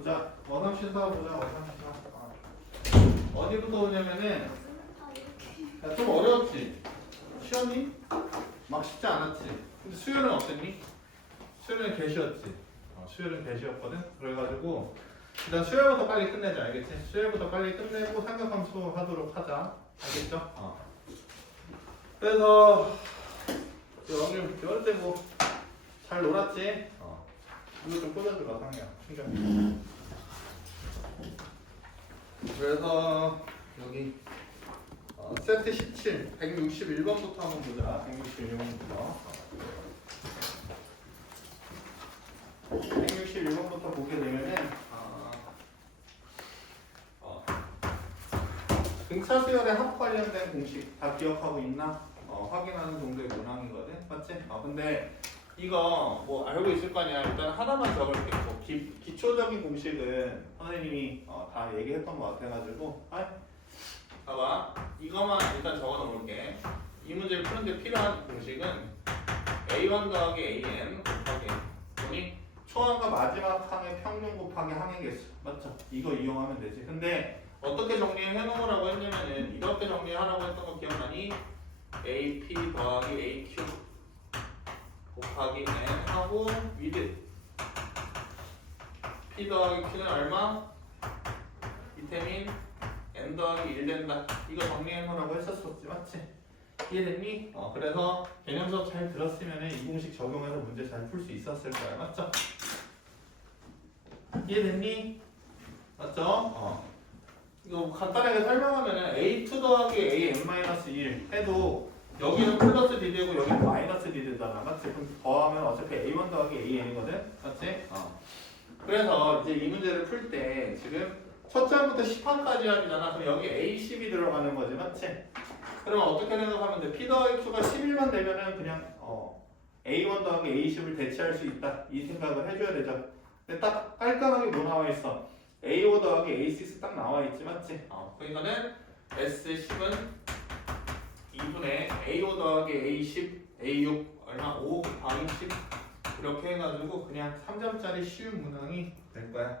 보자. 원함신사 보자. 원함신사. 어디부터 오냐면은 야, 좀 어려웠지? 쉬웠니? 막 쉽지 않았지? 근데 수요일은 어땠니? 수요일은 개시였지? 수요일은 개시였거든? 그래가지고 일단 수요일부터 빨리 끝내자. 알겠지? 수요일부터 빨리 끝내고 삼각함수 하도록 하자. 알겠죠? 그래서 여기 어때 뭐 잘 놀았지? 이거 좀 꽂아주라 상이야. 충전. 그래서 여기 세트 17 161번부터 한번 보자. 161번부터 161번부터 보게 되면은 등차 수열의 합 관련된 공식 다 기억하고 있나? 확인하는 정도의 문항이거든. 맞지? 근데 이거 뭐 알고 있을 거 아니야. 일단 하나만 적을게. 뭐 기초적인 공식은 선생님이 다 얘기했던 것 같아가지고 봐봐. 이거만 일단 적어 놓을게. 이 문제를 푸는데 필요한 공식은 A1 더하기 AN 곱하기 보니 초항과 마지막 항의 평균 곱하기 항의 개수. 맞죠? 이거 이용하면 되지. 근데 어떻게 정리해 놓으라고 했냐면은 이렇게 정리하라고 했던 거 기억나니? AP 더하기 AQ 곱하기 N 하고 with P 더하기 Q는 얼마? 비타민 N 더하기 1 된다. 이거 정리해 놓으라고 했었었지. 맞지? 이해됐니? 그래서 개념 수업 잘 들었으면 이 공식 적용해서 문제 잘 풀 수 있었을 거야. 맞죠? 이해됐니? 맞죠? 이거 간단하게 설명하면은 A2 더하기 AN-1 해도 여기는 플러스 D 되고 여기는 마이너스 D 되잖아. 맞지? 그럼 더하면 어차피 A1 더하기 AN이거든? 맞지? 그래서 이제 이 문제를 풀 때 지금 첫 항부터 10항까지 하잖아. 그럼 여기 A10이 들어가는 거지. 맞지? 그러면 어떻게 생각하면 돼? P 더하기 Q가 11만 되면은 그냥 A1 더하기 A10을 대체할 수 있다. 이 생각을 해줘야 되죠. 근데 딱 깔끔하게 뭐 나와 있어? A5 더하기 A6 딱 나와 있지. 맞지? 그러니까는 S10은 2분의 A5 더하기 A10 A6 얼마? 5 곱하기 10 이렇게 해가지고 그냥 3점짜리 쉬운 문항이 될 거야.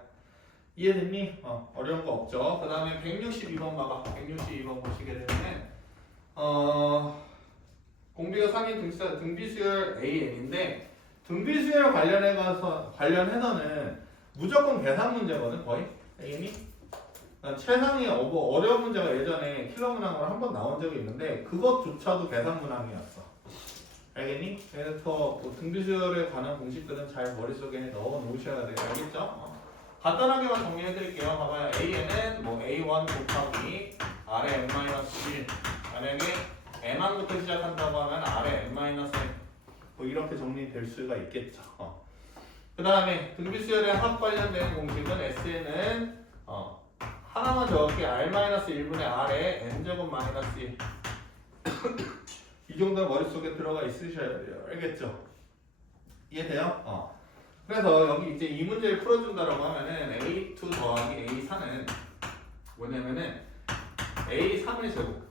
이해됐니? 어려운 거 없죠. 그 다음에 162번 봐봐. 162번 보시게 되면은 공비가 상인 등비수열 AN인데 등비수열 관련해서는 무조건 계산 문제거든. 거의 AN이 최상위 어려운 문제가 예전에 킬러 문항으로 한 번 나온 적이 있는데 그것조차도 계산 문항이었어. 알겠니? 그래서 뭐 등비수열에 관한 공식들은 잘 머릿속에 넣어 놓으셔야 돼요. 알겠죠? 간단하게만 정리해 드릴게요. 봐봐요. AN은 뭐 A1 곱하기 R의 N-1 만약에 N항부터 시작한다고 하면 R의 N-1 뭐 이렇게 정리될 수가 있겠죠. 그 다음에 등비수열에 합 관련된 공식은 SN은 하나만 적을게. R-1분의 R의 N제곱 마이너스 1 이 정도 머릿속에 들어가 있으셔야 돼요. 알겠죠? 이해돼요? 그래서 여기 이제 이 문제를 풀어준다라고 하면은 A2 더하기 A4는 뭐냐면은 A3의 제곱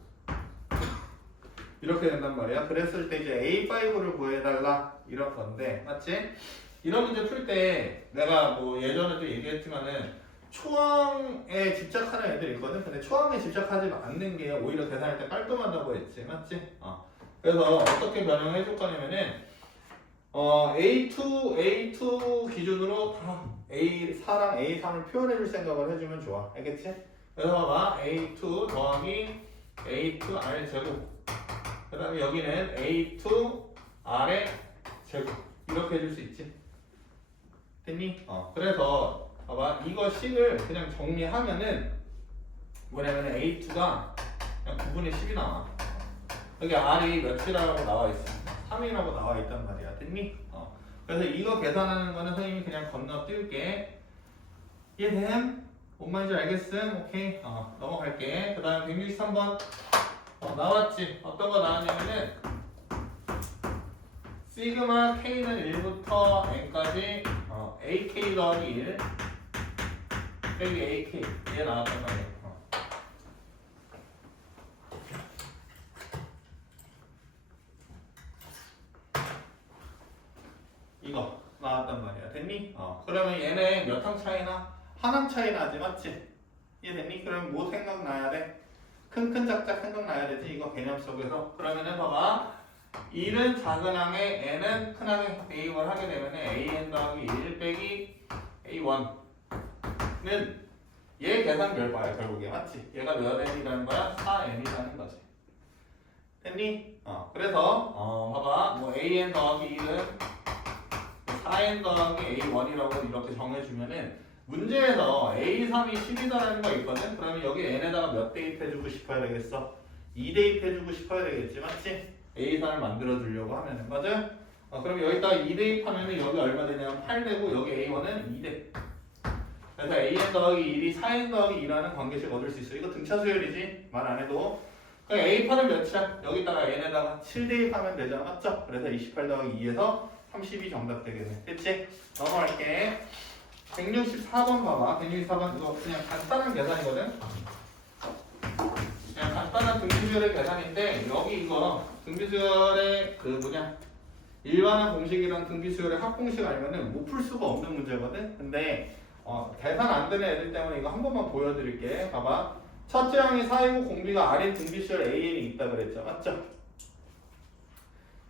이렇게 된단 말이야. 그랬을 때 이제 A5를 구해달라 이런 건데, 맞지? 이런 문제 풀 때 내가 뭐 예전에도 얘기했지만은 초항에 집착하는 애들이 있거든. 근데 초항에 집착하지 않는 게 오히려 계산할 때 깔끔하다고 했지, 맞지? 그래서 어떻게 변형해 줄 거냐면은 A2 기준으로 다 A4랑 A3을 표현해 줄 생각을 해주면 좋아. 알겠지? 그래서 봐봐. A2 더하기 A2R 제곱 그 다음에 여기는 A2R의 제곱 이렇게 해줄 수 있지. 됐니? 그래서 봐봐. 이거 식을 그냥 정리하면은 뭐냐면 A2가 그냥 9분의 10이 나와. 여기 R이 몇이라고 나와 있어? 3이라고 나와 있단 말이야. 됐니? 그래서 이거 계산하는 거는 선생님이 그냥 건너뛸게. 이해됨? 뭔 말인지 알겠음? 오케이. 넘어갈게. 그 다음 163번 나왔지? 어떤 거 나왔냐면은 시그마 K는 1부터 N까지 AK 더하기 1 빼기 AK 이게 나왔단 말이야. 이거 나왔단 말이야. 됐니? 그러면 얘네 몇 항 차이나? 하나 차이 나지, 맞지? 이해됐니? 그럼 뭐 생각나야 돼? 큰 작작 생각나야 되지, 이거 개념 속에서. 그러면은 봐봐. 1은 작은 항에 n은 큰 항에 a1 하게 되면은 an 더하기 1 빼기 a1는 얘 계산 결과야, 결국에. 맞지? 얘가 몇 n이라는 거야? 4n이라는 거지. 됐니? 그래서 봐봐. 뭐 an 더하기 1은 4n 더하기 a1이라고 이렇게 정해주면은 문제에서 a3이 10이다라는 거 있거든? 그러면 여기 n에다가 몇 대입해주고 싶어야 되겠어? 2 대입해주고 싶어야 되겠지, 맞지? a3을 만들어주려고 하면은, 맞아? 그럼 여기다가 2 대입하면은 여기 얼마 되냐면 8 되고 여기 a1은 2 대. 그래서 an 더하기 1이 4n 더하기 2라는 관계식 얻을 수 있어. 이거 등차 수열이지? 말 안 해도. 그럼 a8은 몇이야? 여기다가 n에다가 7 대입하면 되잖아, 맞죠? 그래서 28 더하기 2에서 30이 정답 되겠네. 됐지? 넘어갈게. 164번 봐봐. 164번 이거 그냥 간단한 계산이거든. 그냥 간단한 등비수열의 계산인데 여기 이거 등비수열의 그 뭐냐 일반한 공식이랑 등비수열의 합공식 알면은 못 풀 수가 없는 문제거든. 근데 계산 안 되는 애들 때문에 이거 한 번만 보여드릴게. 봐봐. 첫째 항이 4이고 공비가 R인 등비수열 AN이 있다 그랬죠. 맞죠?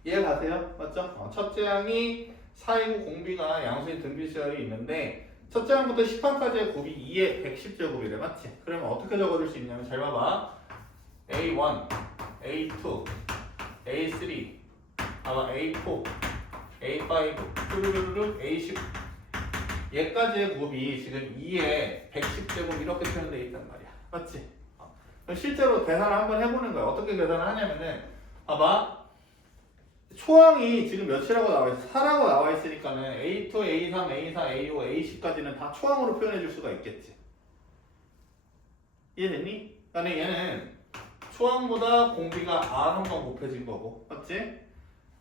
이해 가세요? 맞죠? 첫째 항이 4이고 공비가 양수인 등비수열이 있는데 첫째 항부터 10항까지의 곱이 2의 110제곱이래. 맞지? 그러면 어떻게 적어줄 수 있냐면 잘 봐봐. A1, A2, A3, A4, A5, 뚜루루루 A10 얘까지의 곱이 지금 2의 110제곱 이렇게 표현되어 있단 말이야. 맞지? 그럼 실제로 계산을 한번 해보는 거야. 어떻게 계산을 하냐면은 봐봐. 초항이 지금 몇이라고 나와 있어? 4라고 나와 있으니까는 A2, A3, A4, A5, A10까지는 다 초항으로 표현해 줄 수가 있겠지. 이해됐니? 그러니까 얘는 초항보다 공비가 R 한 번 곱해진 거고, 맞지?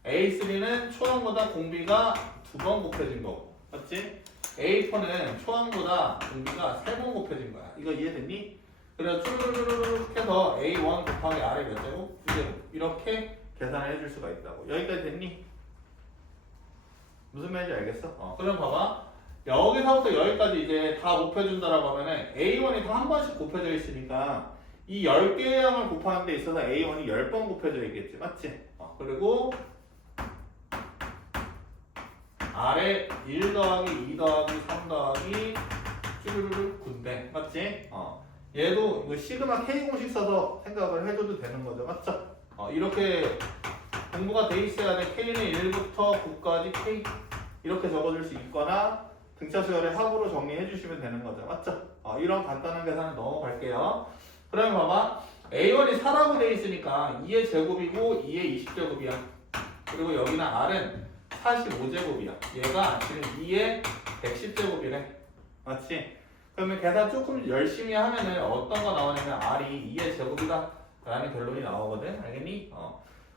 A3는 초항보다 공비가 2번 곱해진 거고, 맞지? A4는 초항보다 공비가 3번 곱해진 거야. 이거 이해됐니? 그래서 쭈르르르르 해서 A1 곱하기 R의 몇 제곱? 2제곱. 이렇게 계산을 해줄 수가 있다고. 여기까지 됐니? 무슨 말인지 알겠어? 그럼 봐봐. 여기서부터 여기까지 이제 다 곱해준다라고 하면은 A1이 다 한 번씩 곱해져 있으니까 이 10개의 양을 곱하는 데 있어서 A1이 10번 곱해져 있겠지. 맞지? 그리고 아래 1 더하기 2 더하기 3 더하기 쭈르르르 9인데. 맞지? 얘도 이거 시그마 K 공식 써서 생각을 해줘도 되는 거죠. 맞죠? 이렇게 공부가 돼 있어야 돼. K는 1부터 9까지 K 이렇게 적어줄 수 있거나 등차 수열의 합으로 정리해 주시면 되는 거죠. 맞죠? 이런 간단한 계산은 넘어갈게요. 그러면 봐봐. A1이 4라고 돼 있으니까 2의 제곱이고 2의 20제곱이야. 그리고 여기는 R은 45제곱이야. 얘가 지금 2의 110제곱이래. 맞지? 그러면 계산 조금 열심히 하면은 어떤 거 나오냐면 R이 2의 제곱이다 라는 결론이 나오거든. 알겠니?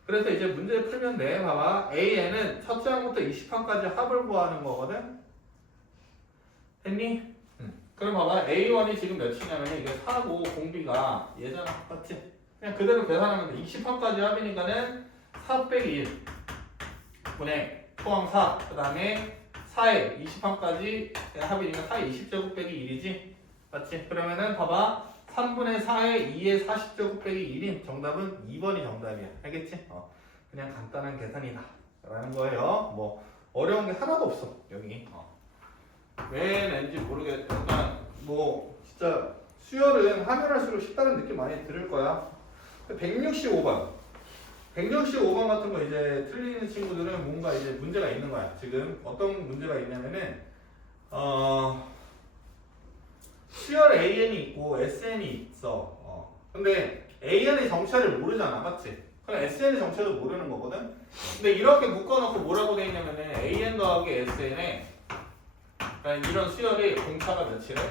그래서 이제 문제를 풀면 돼. 봐봐. AN은 첫째 항부터 20항까지 합을 구하는 거거든. 됐니? 그럼 봐봐. A1이 지금 몇이냐면 이게 4고 공비가 얘잖아. 맞지? 그냥 그대로 계산하면 돼. 20항까지 합이니까는 4 빼기 1 분의 초항 4. 그 다음에 4에 20항까지 합이니까 4에 20제곱 빼기 1이지. 맞지? 그러면은 봐봐. 3분의 4에 2의 40제곱 빼기 1인 정답은 2번이 정답이야. 알겠지? 그냥 간단한 계산이다 라는 거예요. 뭐 어려운 게 하나도 없어 여기. 왜 낸지 모르겠지만 뭐 진짜 수열은 하면 할수록 쉽다는 느낌 많이 들을 거야. 165번 165번 같은 거 이제 틀리는 친구들은 뭔가 이제 문제가 있는 거야. 지금 어떤 문제가 있냐면은 수열 AN이 있고 SN이 있어. 근데 AN의 정체를 모르잖아. 맞지? 그럼 SN의 정체도 모르는 거거든? 근데 이렇게 묶어놓고 뭐라고 돼 있냐면은 AN 더하기 SN에 이런 수열이 공차가 몇이래?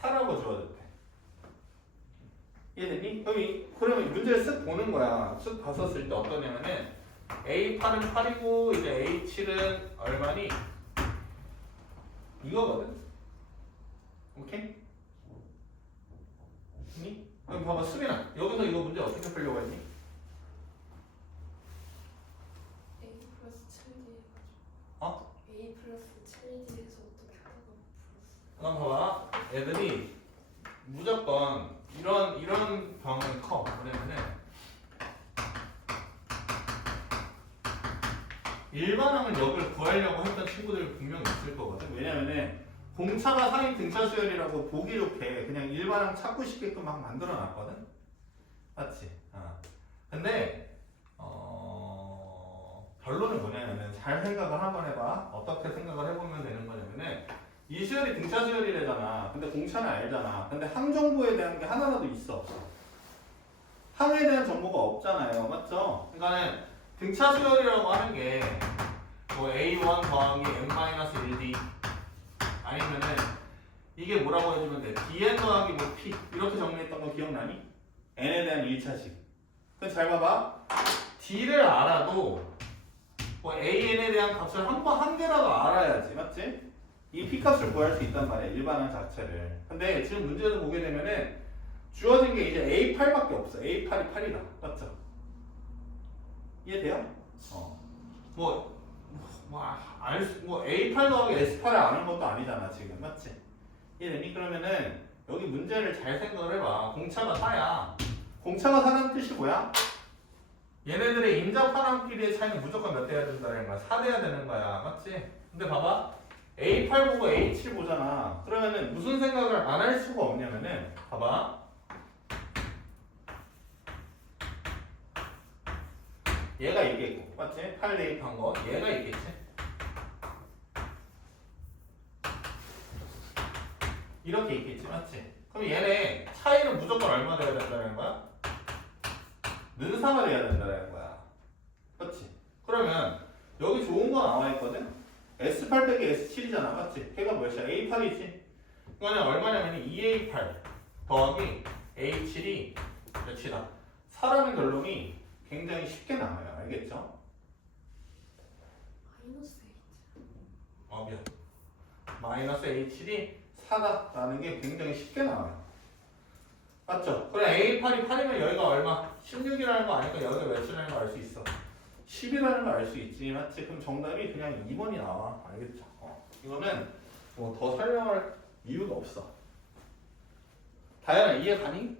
4라고 주어졌대. 이해됐니? 그러면 문제를 쓱 보는 거야. 쓱 봤었을 때 어떠냐면은 A8은 8이고 이제 A7은 얼마니? 이거거든? 오케이? 니? 그럼 봐봐 수빈아 여기서 이거 문제 어떻게 풀려고 했니? A 플러스 7D 어? A 플러스 7D에서 어떻게 하다가 그럼 봐봐. 애들이 무조건 이런 병은 커. 왜냐면은 일반항을 역을 구하려고 했던 친구들 분명히 있을 거거든. 왜냐면은 공차가 상위 등차 수열이라고 보기 좋게 그냥 일반항 찾고 싶게끔 막 만들어 놨거든. 맞지? 근데 결론은 뭐냐면은 잘 생각을 한번 해봐. 어떻게 생각을 해보면 되는 거냐면은 이 수열이 등차 수열이래잖아. 근데 공차는 알잖아. 근데 항 정보에 대한 게 하나라도 있어 없어? 항에 대한 정보가 없잖아요. 맞죠? 그러니까는 등차 수열이라고 하는 게 뭐 A1 더하기 N-1D 아니면은 이게 뭐라고 해주면 돼? DN 더하기 뭐 P 이렇게 정리했던 거 기억나니? N에 대한 1차식. 그럼 잘 봐봐. D를 알아도 뭐 AN에 대한 값을 한 개라도 알아야지. 맞지? 이 P값을 구할 수 있단 말이야. 일반항 자체를. 근데 지금 문제에서 보게 되면은 주어진 게 이제 A8밖에 없어. A8이 8이다. 맞죠? 이해돼요? 뭐 A8 더하기 S8을 아는 것도 아니잖아 지금. 맞지? 이해되니? 그러면은 여기 문제를 잘 생각을 해봐. 공차가 4야. 공차가 4는 뜻이 뭐야? 얘네들의 인접하랑끼리의 차이는 무조건 몇 대야 된다는 거야? 4대야 되는 거야. 맞지? 근데 봐봐. A8 보고 A7 보잖아. 그러면은 무슨 생각을 안 할 수가 없냐면은 봐봐. 얘가 있겠고. 맞지? 8 대입한 거. 얘가 있겠지? 이렇게 있겠지. 맞지? 그럼 얘네 차이는 무조건 얼마 돼야 된다는 거야? 는사가 돼야 된다는 거야. 그렇지? 그러면 여기 좋은 거 나와 있거든? S8 빼기 S7이잖아. 맞지? 걔가 몇이야? A8이지? 그러니까 얼마냐면 2A8 더하기 A7이 몇이다? 4라는 결론이 굉장히 쉽게 나와요. 알겠죠? 미안. 마이너스 A7이 4다라는 게 굉장히 쉽게 나와요. 맞죠? 그래 A8이 8이면 여기가 얼마? 16이라는 거 아니까 여기가 몇이라는 거 알 수 있어. 10이라는 거 알 수 있지. 맞지? 그럼 정답이 그냥 2번이 나와. 알겠죠? 이거는 뭐 더 설명할 이유가 없어. 다현아 이해 가니?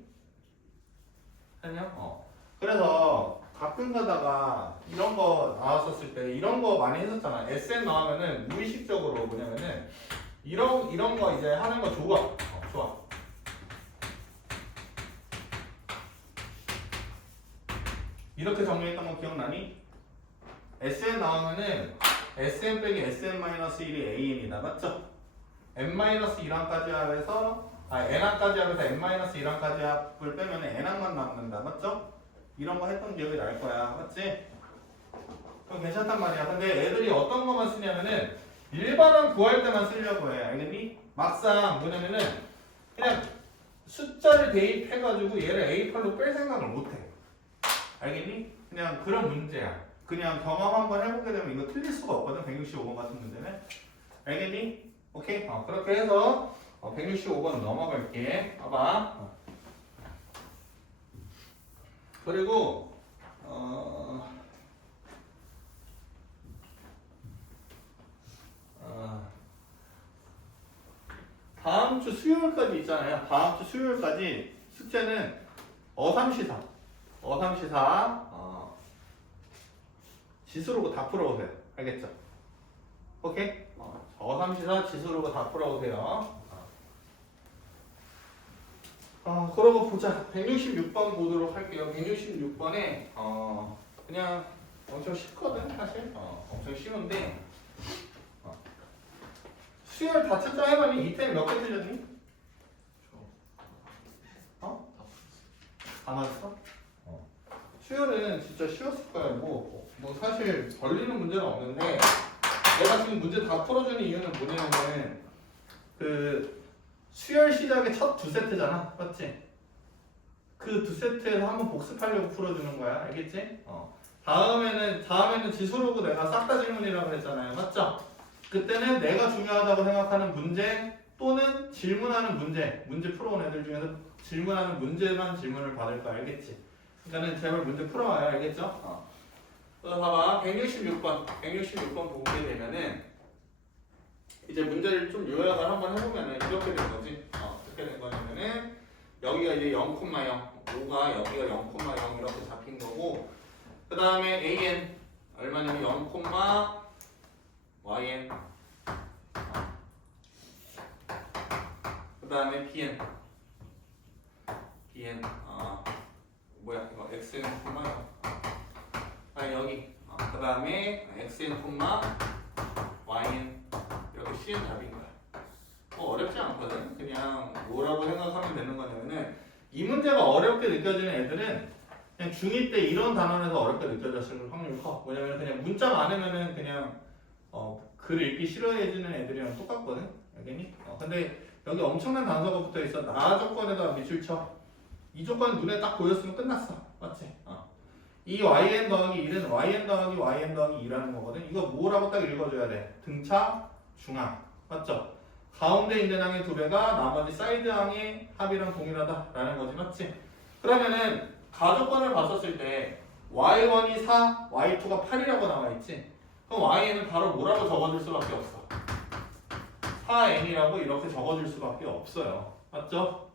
아니요? 그래서 가끔 가다가 이런 거 나왔었을 때 이런 거 많이 했었잖아. SM 나오면은 무의식적으로 뭐냐면은 이런 거 이제 하는 거 좋아. 좋아. 이렇게 정리했던 거 기억나니? SM 나오면은 SM 빼기 SM-1이 AN이다. 맞죠? N-1항까지 합해서 N항까지 합해서 N-1항까지 합을 빼면 N항만 남는다. 맞죠? 이런 거 했던 기억이 날 거야. 맞지? 그럼 괜찮단 말이야. 근데 애들이 어떤 것만 쓰냐면은 일반항 구할 때만 쓰려고 해. 알겠니? 막상 뭐냐면은 그냥 숫자를 대입해가지고 얘를 A8로 뺄 생각을 못해. 알겠니? 그냥 그런 문제야. 그냥 경험 한번 해보게 되면 이거 틀릴 수가 없거든. 165번 같은 문제는. 알겠니? 오케이? 그렇게 해서 165번 넘어갈게. 봐봐. 그리고 다음 주 수요일까지 있잖아요. 다음 주 수요일까지 숙제는 어삼시사 지수로고 다 풀어오세요. 알겠죠? 오케이? 어삼시사 지수로고 다 풀어오세요. 그러고 보자. 166번 보도록 할게요. 166번에 그냥 엄청 쉽거든 사실. 엄청 쉬운데 수열 다 채점해봤니? 이템 몇 개 틀렸니? 다 맞았어? 수열은 진짜 쉬웠을 거야. 뭐 사실 걸리는 문제는 없는데 내가 지금 문제 다 풀어주는 이유는 뭐냐면은 그 수열 시작의 첫 두 세트잖아. 맞지? 그 두 세트에서 한번 복습하려고 풀어주는 거야. 알겠지? 다음에는 지수로고 내가 싹 다 질문이라고 했잖아요. 맞죠? 그때는 내가 중요하다고 생각하는 문제 또는 질문하는 문제 풀어온 애들 중에서 질문하는 문제만 질문을 받을 거야. 알겠지? 그러니까는 제발 문제 풀어와요. 알겠죠? 그래서 봐봐. 166번 보게 되면은 이제 문제를 좀 요약을 한번 해보면은 이렇게 된 거지. 어떻게 된 거냐면은 여기가 이제 0,0, 5가 여기가 0,0 이렇게 잡힌 거고, 그 다음에 an 얼마냐면 0,yn, 그 다음에 bn 뭐야 이거 xn, 0, 여기 그 다음에 xn, yn 이렇게 cn 답인 거야. 뭐 어렵지 않거든. 그냥 뭐라고 생각하면 되는 거냐면은 이 문제가 어렵게 느껴지는 애들은 그냥 중2 때 이런 단원에서 어렵게 느껴졌을 확률이 커. 뭐냐면 그냥 문자 많으면은 그냥 글 읽기 싫어해지는 애들이랑 똑같거든. 알겠니? 근데 여기 엄청난 단서가 붙어 있어. 나 조건에다 밑줄 쳐. 이 조건 눈에 딱 보였으면 끝났어. 맞지? 이 yn 더하기 1은 yn 더하기 yn 더하기 2라는 거거든. 이거 뭐라고 딱 읽어줘야 돼? 등차, 중항. 맞죠? 가운데 있는 항의 2배가 나머지 사이드 항의 합이랑 동일하다라는 거지. 맞지? 그러면은 가조건을 봤었을 때 y1이 4, y2가 8이라고 나와있지? 그럼 y는 바로 뭐라고 적어줄 수밖에 없어. 4n이라고 이렇게 적어줄 수밖에 없어요. 맞죠?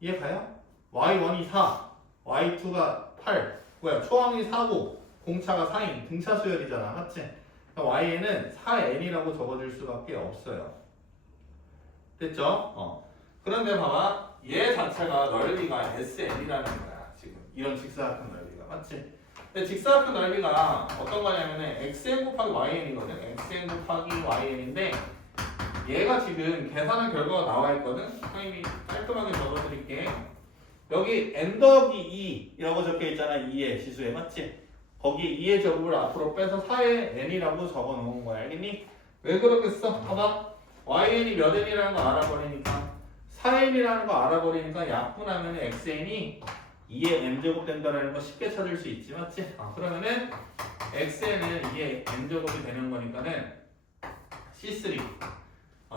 이해 가요? y1이 4, y2가 8. 뭐야? 초항이 4고 공차가 4인 등차 수열이잖아. 맞지? 그러니까 y는 4n이라고 적어줄 수밖에 없어요. 됐죠? 그런데 봐봐. 얘 자체가 넓이가 sn이라는 거야. 지금 이런 직사각형 넓이가. 맞지? 근데 직사각형 넓이가 어떤 거냐면은 xn 곱하기 yn이거든. xn 곱하기 yn인데 얘가 지금 계산한 결과가 나와 있거든. 선생님이 깔끔하게 적어드릴게. 여기 n 더하기 2라고 적혀 있잖아. 2의 지수에. 맞지? 거기 2의 제곱을 앞으로 빼서 4의 n이라고 적어 놓은 거야. 알겠니? 왜 그렇게 써? 봐봐.yn이 몇 n이라는 거 알아버리니까 4n이라는 거 알아버리니까 약분하면 xn이 2의 n제곱 된다는 거 쉽게 찾을 수 있지. 맞지? 그러면은 xn은 2의 n제곱이 되는 거니까는 c3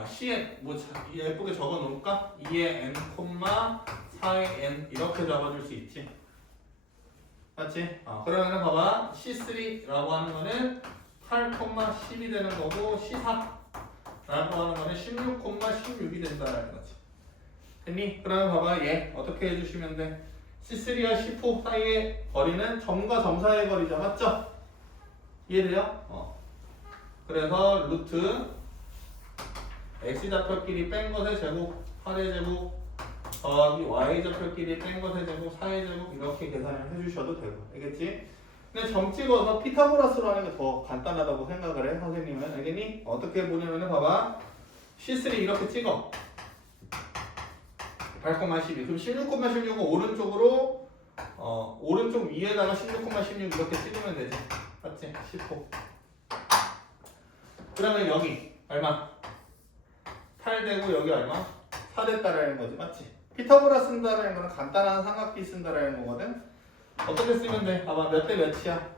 cn 뭐 예쁘게 적어 놓을까? 2의 n, 4의 n 이렇게 적어줄 수 있지. 맞지? 그러면은 봐봐. C3라고 하는 거는 8,10이 되는 거고 C4라고 하는 거는 16,16이 된다라는 거지. 됐니? 그러면 봐봐. 얘 어떻게 해주시면 돼? C3와 C4 사이의 거리는 점과 점 사이의 거리죠. 맞죠? 이해돼요? 그래서 루트 x좌표끼리 뺀 것의 제곱 8의 제곱 더하기 y좌표끼리 뺀 것의 제곱 4의 제곱 이렇게 계산을 해주셔도 되고. 알겠지? 근데 점 찍어서 피타고라스로 하는 게 더 간단하다고 생각을 해. 선생님은. 알겠니? 어떻게 보냐면은 봐봐. C3 이렇게 찍어. 8,12. 그럼 16,16은 오른쪽으로 오른쪽 위에다가 16,16 이렇게 찍으면 되지. 맞지? 10호. 그러면 여기 얼마? 8 되고 여기 얼마? 4 됐다라는 거지. 맞지? 피타고라 쓴다라는 거는 간단한 삼각비 쓴다라는 거거든. 어떻게 쓰면 돼? 봐봐. 몇 대 몇이야?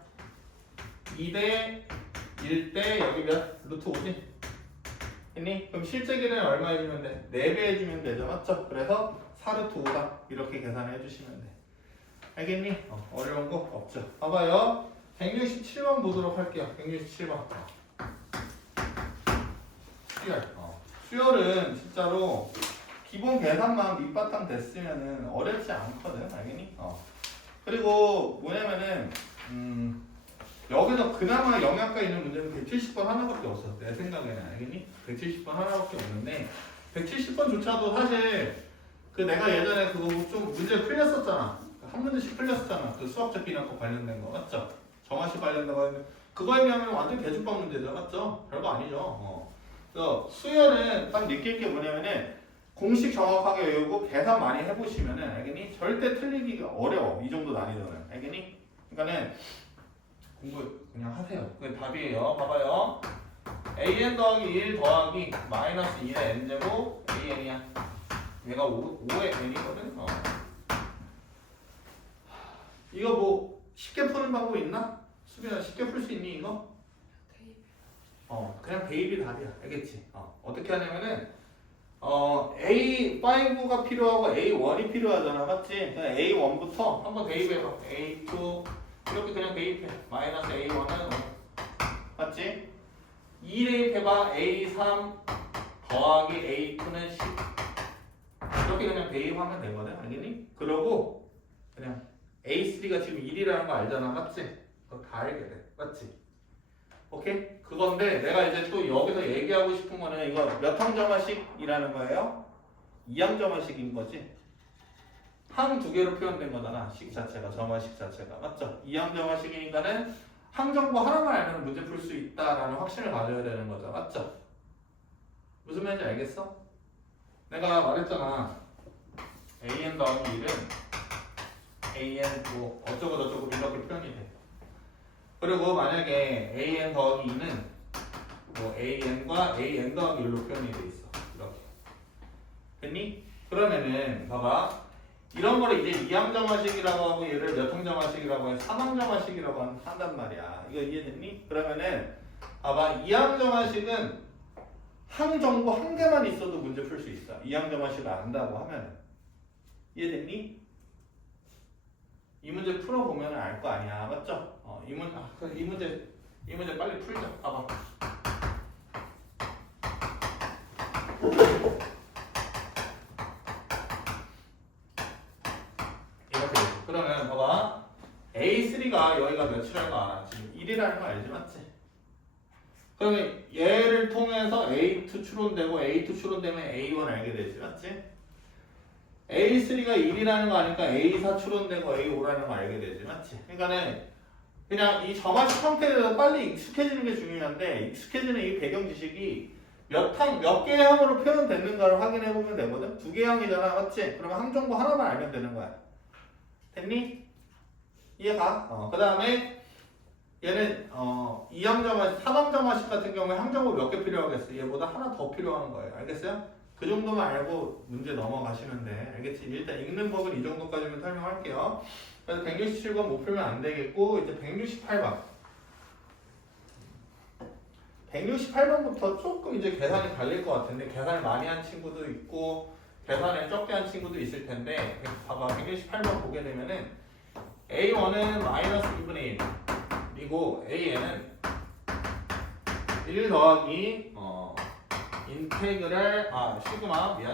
2대 1대 여기 몇? 루트 5지? 했니? 그럼 실제 길이는 얼마 해주면 돼? 4배 해주면 되죠. 맞죠? 그래서 4루트 5다. 이렇게 계산을 해주시면 돼. 알겠니? 어려운 거 없죠. 봐봐요. 167번 보도록 할게요. 167번. 수열은 진짜로 기본 계산만 밑바탕 됐으면은 어렵지 않거든. 알겠니? 그리고 뭐냐면은 여기서 그나마 영역가 있는 문제는 170번 하나밖에 없어. 내 생각에는. 알겠니? 170번 하나밖에 없는데 170번조차도 사실 그 내가 예전에 그거 좀 문제 풀렸었잖아. 한 문제씩 풀렸었잖아. 그 수학적 비난법 관련된 거. 맞죠? 정화식 관련된 거. 그거에 비하면 완전 개주법 문제죠. 맞죠? 별거 아니죠. 그래서 수열은 딱 느낄 게 뭐냐면은 공식 정확하게 외우고 계산 많이 해보시면은 알겠니? 절대 틀리기가 어려워. 이 정도 난이도는. 알겠니? 그러니까는 공부 그냥 하세요. 그게 답이에요. 봐봐요. an 더하기 1 더하기 마이너스 1의 n제곱 an이야. 얘가 5의 n이거든. 이거 뭐 쉽게 푸는 방법 있나? 수빈아 쉽게 풀 수 있니 이거? 그냥 대입이 답이야. 알겠지? 어떻게 하냐면은 A5가 필요하고 A1이 필요하잖아. 맞지? 그냥 A1부터 한번 대입해봐. A2 이렇게 그냥 대입해. 마이너스 A1은 맞지? 2 대입해봐. A3 더하기 더하기 A2는 10 이렇게 그냥 대입하면 되거든. 알겠니? 그러고 그냥 A3가 지금 1이라는 거 알잖아. 맞지? 그거 다 알게 돼. 맞지? 오케이? 그건데 내가 이제 또 여기서 얘기하고 싶은 거는 이거 몇 항점화식이라는 거예요? 2항점화식인 거지? 항 두 개로 표현된 거잖아. 식 자체가, 점화식 자체가. 맞죠? 2항점화식이니까는 항정보 하나만 알면 문제 풀 수 있다라는 확신을 가져야 되는 거죠. 맞죠? 무슨 말인지 알겠어? 내가 말했잖아. AN 더하기 1은 AN 뭐 어쩌고 저쩌고 이렇게 표현이 돼. 그리고 만약에 AN 더하기 2는 뭐 AN과 AN 더하기 1로 표현이 돼 있어. 이렇게. 됐니? 그러면은 봐봐. 이런 거를 이제 2항점화식이라고 하고 얘를 몇 항점화식이라고 해? 3항점화식이라고 한단 말이야. 이거 이해됐니? 그러면은 봐봐. 2항점화식은 항정보 한 개만 있어도 문제 풀 수 있어. 2항점화식을 안다고 하면. 이해됐니? 이 문제 풀어보면 알 거 아니야. 맞죠? 이 문제 빨리 풀자. 봐봐. 이렇게. 그러면 봐봐. A3가 여기가 몇이라는 거 알아? 지금 1이라는 거 알지? 맞지? 그러면 얘를 통해서 A2 추론되고 A2 추론되면 A1 알게 되지. 맞지? A3가 1이라는 거 아니까 A4 추론되고 A5라는 거 알게 되지. 맞지? 그러니까는 그냥 이 점화식 형태에 대해서 빨리 익숙해지는 게 중요한데 익숙해지는 이 배경 지식이 몇 개의 항으로 표현됐는가를 확인해 보면 되거든. 2개의 항이잖아. 맞지? 그러면 항정보 하나만 알면 되는 거야. 됐니? 이해가? 그 다음에 얘는 3항점화식 같은 경우에 항정보 몇 개 필요하겠어? 얘보다 하나 더 필요한 거예요. 알겠어요? 그 정도만 알고 문제 넘어가시면 돼. 알겠지? 일단 읽는 법은 이 정도까지만 설명할게요. 그래서 167번 못 풀면 안 되겠고 이제 168번 168번부터 조금 이제 계산이 갈릴 것 같은데 계산을 많이 한 친구도 있고 계산을 적게 한 친구도 있을 텐데 봐봐 168번 보게 되면은 A1은 마이너스 2분의 1 그리고 AN은 1 더하기 인테그랄 시그마 미안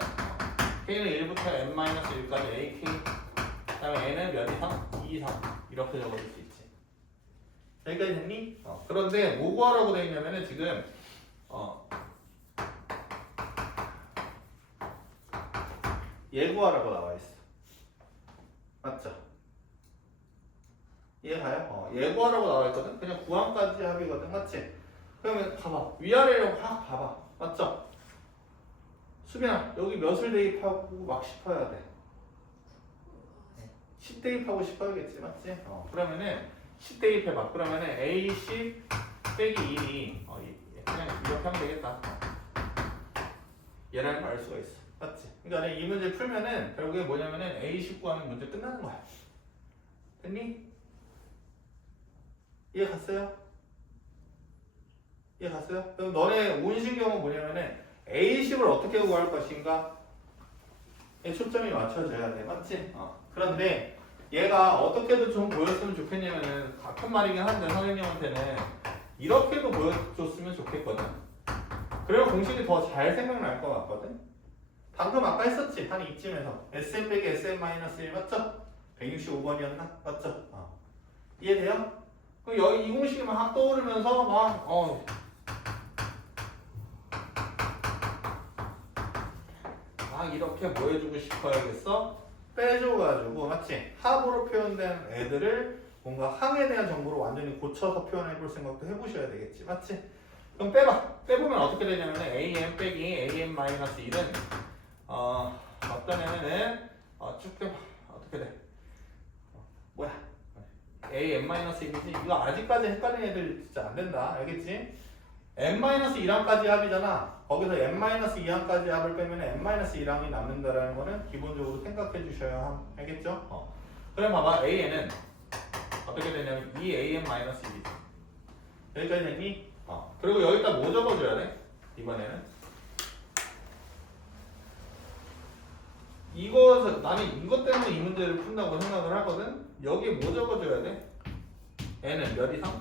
K는 1부터 n-1까지 AK 그 다음에 N은 몇 이상? 2 이상 이렇게 적어줄 수 있지. 여기까지 됐니? 그런데 뭐 구하라고 되어 있냐면은 지금 얘 구하라고 나와 있어. 맞죠? 이해가요? 얘 구하라고 나와 있거든? 그냥 구항까지 합이거든. 맞지? 그러면 봐봐. 위아래로 확 봐봐. 맞죠? 수빈아 여기 몇을 대입하고 막 싶어야 돼. 10 대입하고 싶어야겠지. 맞지? 그러면은 10 대입해봐. 그러면은 A10 빼기 1이 그냥 이렇게 하면 되겠다. 얘라는 걸 알 수가 있어. 맞지? 그러니까 이 문제 풀면은 결국에 뭐냐면은 A10 구하는 문제 끝나는 거야. 됐니? 이해 갔어요? 이해 갔어요? 그럼 너네 온신경은 뭐냐면은 A10을 어떻게 구할 것인가? 초점이 맞춰져야 돼. 맞지? 그런데 얘가 어떻게도 좀 보였으면 좋겠냐면은 같은 말이긴 한데 선생님한테는 이렇게도 보여줬으면 좋겠거든. 그래야 공식이 더 잘 생각날 것 같거든. 방금 아까 했었지. 한 이쯤에서 SM 빼기 SM-1 맞죠? 165번이었나? 맞죠? 이해돼요? 그럼 여기 이 공식이 막 떠오르면서 막 이렇게 뭐 해주고 싶어야겠어? 빼줘가지고 맞지? 합으로 표현된 애들을 뭔가 항에 대한 정보로 완전히 고쳐서 표현해볼 생각도 해보셔야 되겠지. 맞지? 그럼 빼봐. 빼보면 어떻게 되냐면 AM 빼기 AM-1은 어떠냐면은 쭉 빼봐. 어떻게 돼? 뭐야? AM-1이지? 이거 아직까지 헷갈리는 애들 진짜 안 된다. 알겠지? n-1항까지 합이잖아. 거기서 n-2항까지 합을 빼면 n-1항이 남는다라는 거는 기본적으로 생각해 주셔야 알겠죠? 그럼 봐봐. AN은 어떻게 되냐면 2AM-1이지. 여기까지 됐니? 그리고 여기다 뭐 적어줘야 돼? 이번에는 나는 이것 때문에 이 문제를 푼다고 생각을 하거든? 여기에 뭐 적어줘야 돼? N은 몇 이상?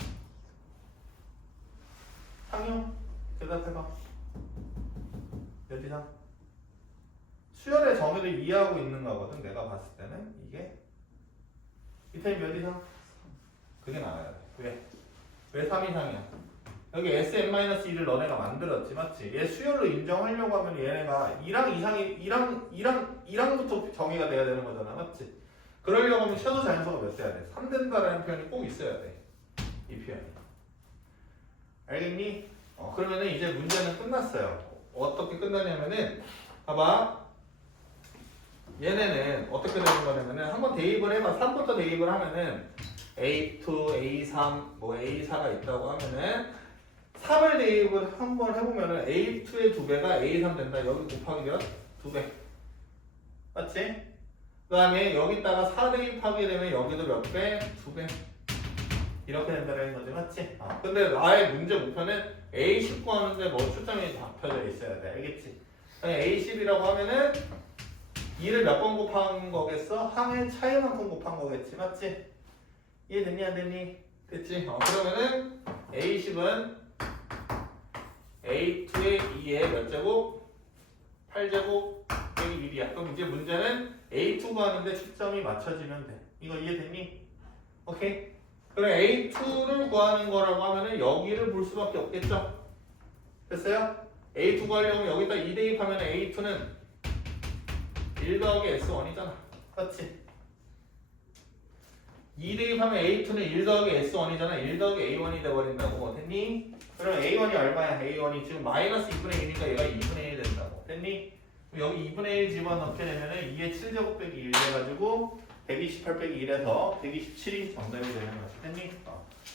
상용? 대답해봐. 몇 몇 이상? 수열의 정의를 이해하고 있는 거거든. 내가 봤을 때는 이게 이 템이 몇 이상? 그게 나와야 돼. 왜? 왜 3 이상이야? 여기 Sn-1을 너네가 만들었지, 맞지? 얘 수열로 인정하려고 하면 얘네가 2랑 이상이 2랑부터 정의가 돼야 되는 거잖아, 맞지? 그러려고 하면 최소 자연수가 몇 돼야 돼? 3 된다라는 표현이 꼭 있어야 돼. 이 표현이. 알겠니? 그러면은 이제 문제는 끝났어요. 어떻게 끝나냐면은 봐봐. 얘네는 어떻게 되는 거냐면은 한번 대입을 해봐. 3부터 대입을 하면은 A2, A3, 뭐 A4가 있다고 하면은 3을 대입을 한번 해보면은 A2의 2배가 A3 된다. 여기 곱하기 몇? 2배. 맞지? 그 다음에 여기다가 4 대입하게 되면 여기도 몇 배? 2배. 이렇게 된다는 거지, 맞지? 근데 나의 문제 목표는 A19 하는데 뭐 초점이 잡혀져 있어야 돼. 알겠지? A10이라고 하면은 2를 몇 번 곱한 거겠어? 항의 차이만큼 곱한 거겠지, 맞지? 이해됐니, 안 됐니? 됐지? 그러면은 A10은 A2의 2의 몇 제곱? 8제곱 빼기 1이야. 그럼 이제 문제는 A2 구하는데 초점이 맞춰지면 돼. 이거 이해됐니? 오케이? 그럼 A2를 구하는 거라고 하면은 여기를 볼 수밖에 없겠죠? 됐어요? A2 구하려면 여기다 2 대입하면 A2는 1 더하기 S1이잖아. 맞지? 2 대입하면 A2는 1 더하기 S1이잖아. 1 더하기 A1이 돼버린다고. 됐니? 그럼 A1이 얼마야? A1이 지금 마이너스 2분의 1이니까 얘가 2분의 1이 된다고. 됐니? 여기 2분의 1 집어넣게 되면은 2의 7제곱 빼기 1 돼가지고 128 빼기 1에서 127이 정답이 되는 거지. 됐니?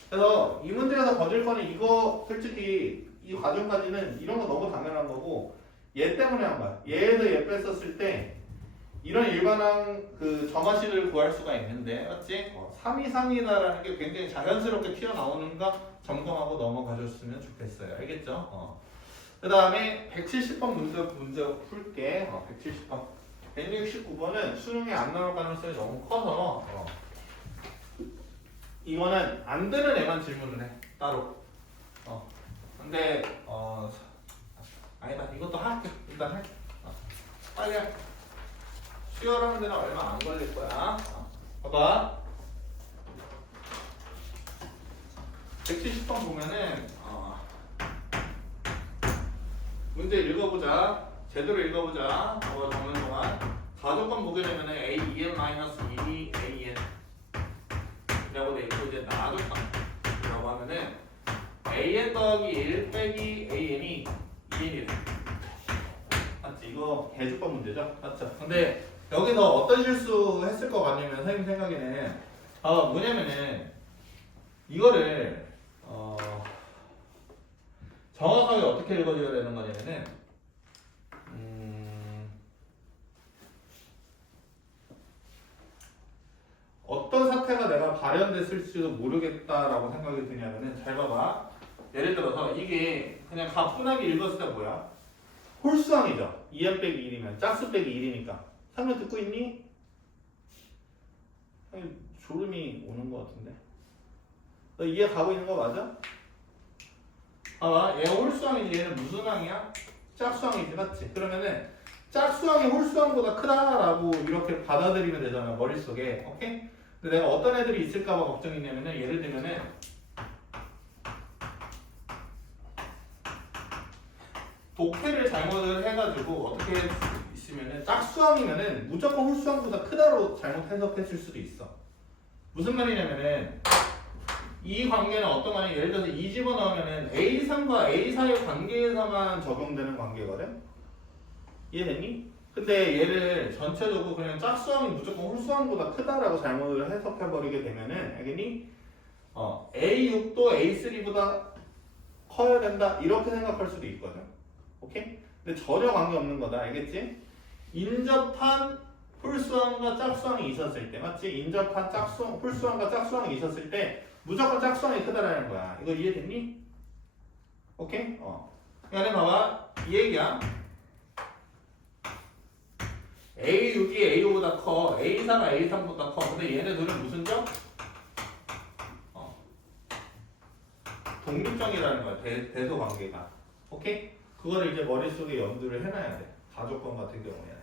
그래서 이 문제에서 거질 거는 이거 솔직히 이 과정까지는 이런 거 너무 당연한 거고 얘 때문에 한 거야. 얘에서 얘 뺐었을 때 이런 일반항 그 정화식을 구할 수가 있는데 맞지? 3 이상이다라는 게 굉장히 자연스럽게 튀어나오는가 점검하고 넘어가줬으면 좋겠어요. 알겠죠? 그 다음에 170번 문제 풀게. 170번. 169번은 수능에 안 나올 가능성이 너무 커서 이거는 안 되는 애만 질문을 해. 따로. 근데 아니다. 이것도 할게. 일단 할게. 빨리 해. 수혈하는 데는 얼마 안 걸릴 거야. 봐봐. 170번 보면은 문제 읽어보자. 제대로 읽어보자. 적는 동안 가조건 보게 되면은 A, 2n-1이 AN 이라고 돼 있고 이제 나조건 이라고 하면은 AN 더하기 1 빼기 AN이 2n이 돼. 맞지? 이거 개조건 문제죠? 맞죠? 근데 여기서 어떤 실수 했을 것 같냐면 선생님 생각에는 뭐냐면은 이거를 정확하게 어떻게 읽어줘야 되는 거냐면은 어떤 사태가 내가 발현됐을지도 모르겠다라고 생각이 드냐면은 잘 봐봐. 예를 들어서 이게 그냥 가뿐하게 읽었을 때 뭐야? 홀수항이죠. 2n 빼기 1이면 짝수 빼기 1이니까. 설명 듣고 있니? 아니, 졸음이 오는 것 같은데. 너 이해 가고 있는 거 맞아? 봐봐. 얘가 홀수항이지. 얘는 무슨 항이야? 짝수항이지. 맞지? 그러면은 짝수항이 홀수항보다 크다라고 이렇게 받아들이면 되잖아. 머릿속에. 오케이? 근데 내가 어떤 애들이 있을까봐 걱정이냐면은 예를 들면은 독해를 잘못을 해가지고 어떻게 있으면은 짝수항이면은 무조건 홀수항보다 크다로 잘못 해석했을 수도 있어. 무슨 말이냐면은 이 관계는 어떤 관계? 예를 들어서 이 집어넣으면은 A3과 A4의 관계에서만 적용되는 관계거든? 이해됐니? 근데 얘를 전체적으로 그냥 짝수항이 무조건 홀수항보다 크다라고 잘못을 해석해버리게 되면은 알겠니? A6도 A3보다 커야 된다 이렇게 생각할 수도 있거든. 오케이? 근데 전혀 관계없는 거다. 알겠지? 인접한 홀수항과 짝수항이 있었을 때 맞지? 인접한 홀수항과 짝수항이 있었을 때 무조건 짝수항이 크다라는 거야. 이거 이해됐니? 오케이? 그러니까 봐봐. 이 얘기야. A6이 A5보다 커. A4가 A3보다 커. 근데 얘네들은 무슨 점? 독립점이라는 거야. 대소 관계가. 오케이? 그거를 이제 머릿속에 염두를 해놔야 돼. 가족권 같은 경우에는.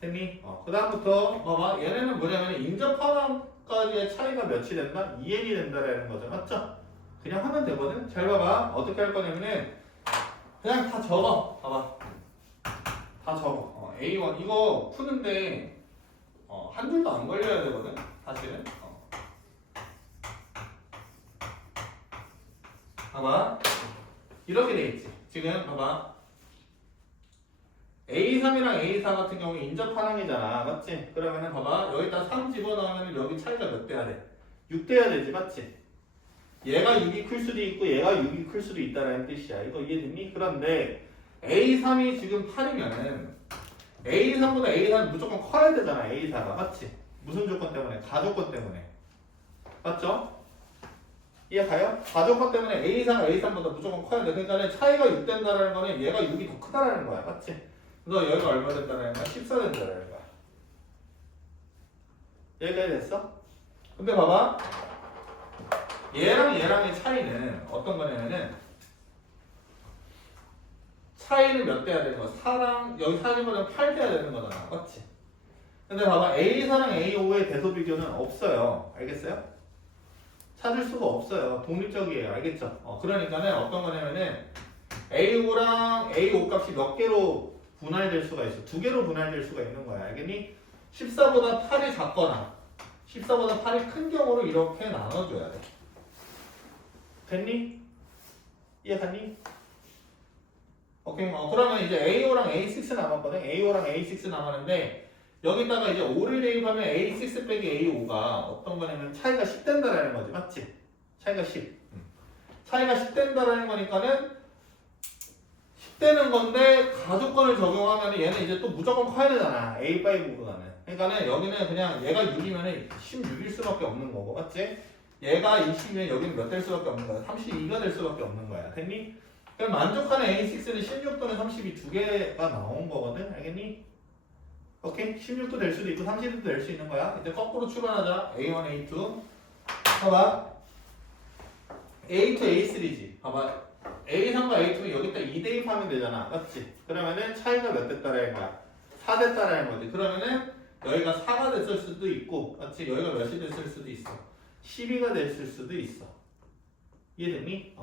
됐니? 그 다음부터 봐봐. 얘네는 뭐냐면 인접하나까지의 차이가 몇이 된다? 2n이 된다라는 거죠. 맞죠? 그냥 하면 되거든? 잘 봐봐. 어떻게 할 거냐면은 그냥 다 적어. 봐봐. 다 적어. A1 이거 푸는데 한 줄도 안 걸려야 되거든? 사실은. 봐봐. 이렇게 돼 있지. 지금 봐봐. A3이랑 A4 같은 경우 인접하항이잖아. 맞지? 그러면은 봐봐. 여기다 3 집어넣으면 여기 차이가 몇 돼야 돼? 6 돼야 되지. 맞지? 얘가 6이 클 수도 있고 얘가 6이 클 수도 있다는 뜻이야. 이거 이해됐니? 그런데 A3이 지금 8이면은 A3보다 A4는 무조건 커야 되잖아. A4가. 맞지? 무슨 조건 때문에? 가조건 때문에. 맞죠? 이해 가요? 가조건 때문에 A4가 A3보다 무조건 커야 돼. 그러니까 차이가 6 된다는 거는 얘가 6이 더 크다라는 거야. 맞지? 그래서 여기가 얼마 된다는 거야? 14 된다는 거야. 여기까지 됐어? 근데 봐봐. 얘랑 얘랑의 차이는 어떤 거냐면은 차이는 몇 돼야 되는 거야? 4랑 여기 4이면 8 돼야 되는 거잖아. 맞지? 근데 봐봐. A4랑 A5의 대소 비교는 없어요. 알겠어요? 찾을 수가 없어요. 독립적이에요. 알겠죠? 그러니까는 어떤 거냐면은 A5랑 A5 값이 몇 개로 분할될 수가 있어. 2개로 분할될 수가 있는 거야. 알겠니? 14보다 8이 작거나 14보다 8이 큰 경우로 이렇게 나눠줘야 돼. 됐니? 이해갔니? 오케이. 그러면 이제 A5랑 A6 남았거든. A5랑 A6 남았는데 여기다가 이제 5를 대입하면 A6 빼기 A5가 어떤 거냐면 차이가 10 된다라는 거지. 맞지? 차이가 10. 차이가 10 된다라는 거니까는 10 되는 건데 가족권을 적용하면 얘는 이제 또 무조건 커야 되잖아. A5보다는. 그러니까는 여기는 그냥 얘가 6이면 16일 수밖에 없는 거고. 맞지? 얘가 20이면 여기는 몇 될 수밖에 없는 거야. 32가 될 수밖에 없는 거야. 됐니? 그럼 만족하는 A6는 16 또는 32 두 개가 나온 거거든. 알겠니? 오케이? 16도 될 수도 있고 32도 될 수 있는 거야. 이제 거꾸로 출발하자. A1, A2. 봐봐. A2, A3지. 봐봐. A3과 A2는 여기다 2 대입하면 되잖아. 맞지? 그러면은 차이가 몇 됐다라는 거야? 4 됐다라는 거지. 그러면은 여기가 4가 됐을 수도 있고, 맞지? 여기가 몇이 됐을 수도 있어. 12가 됐을 수도 있어. 이해됐니?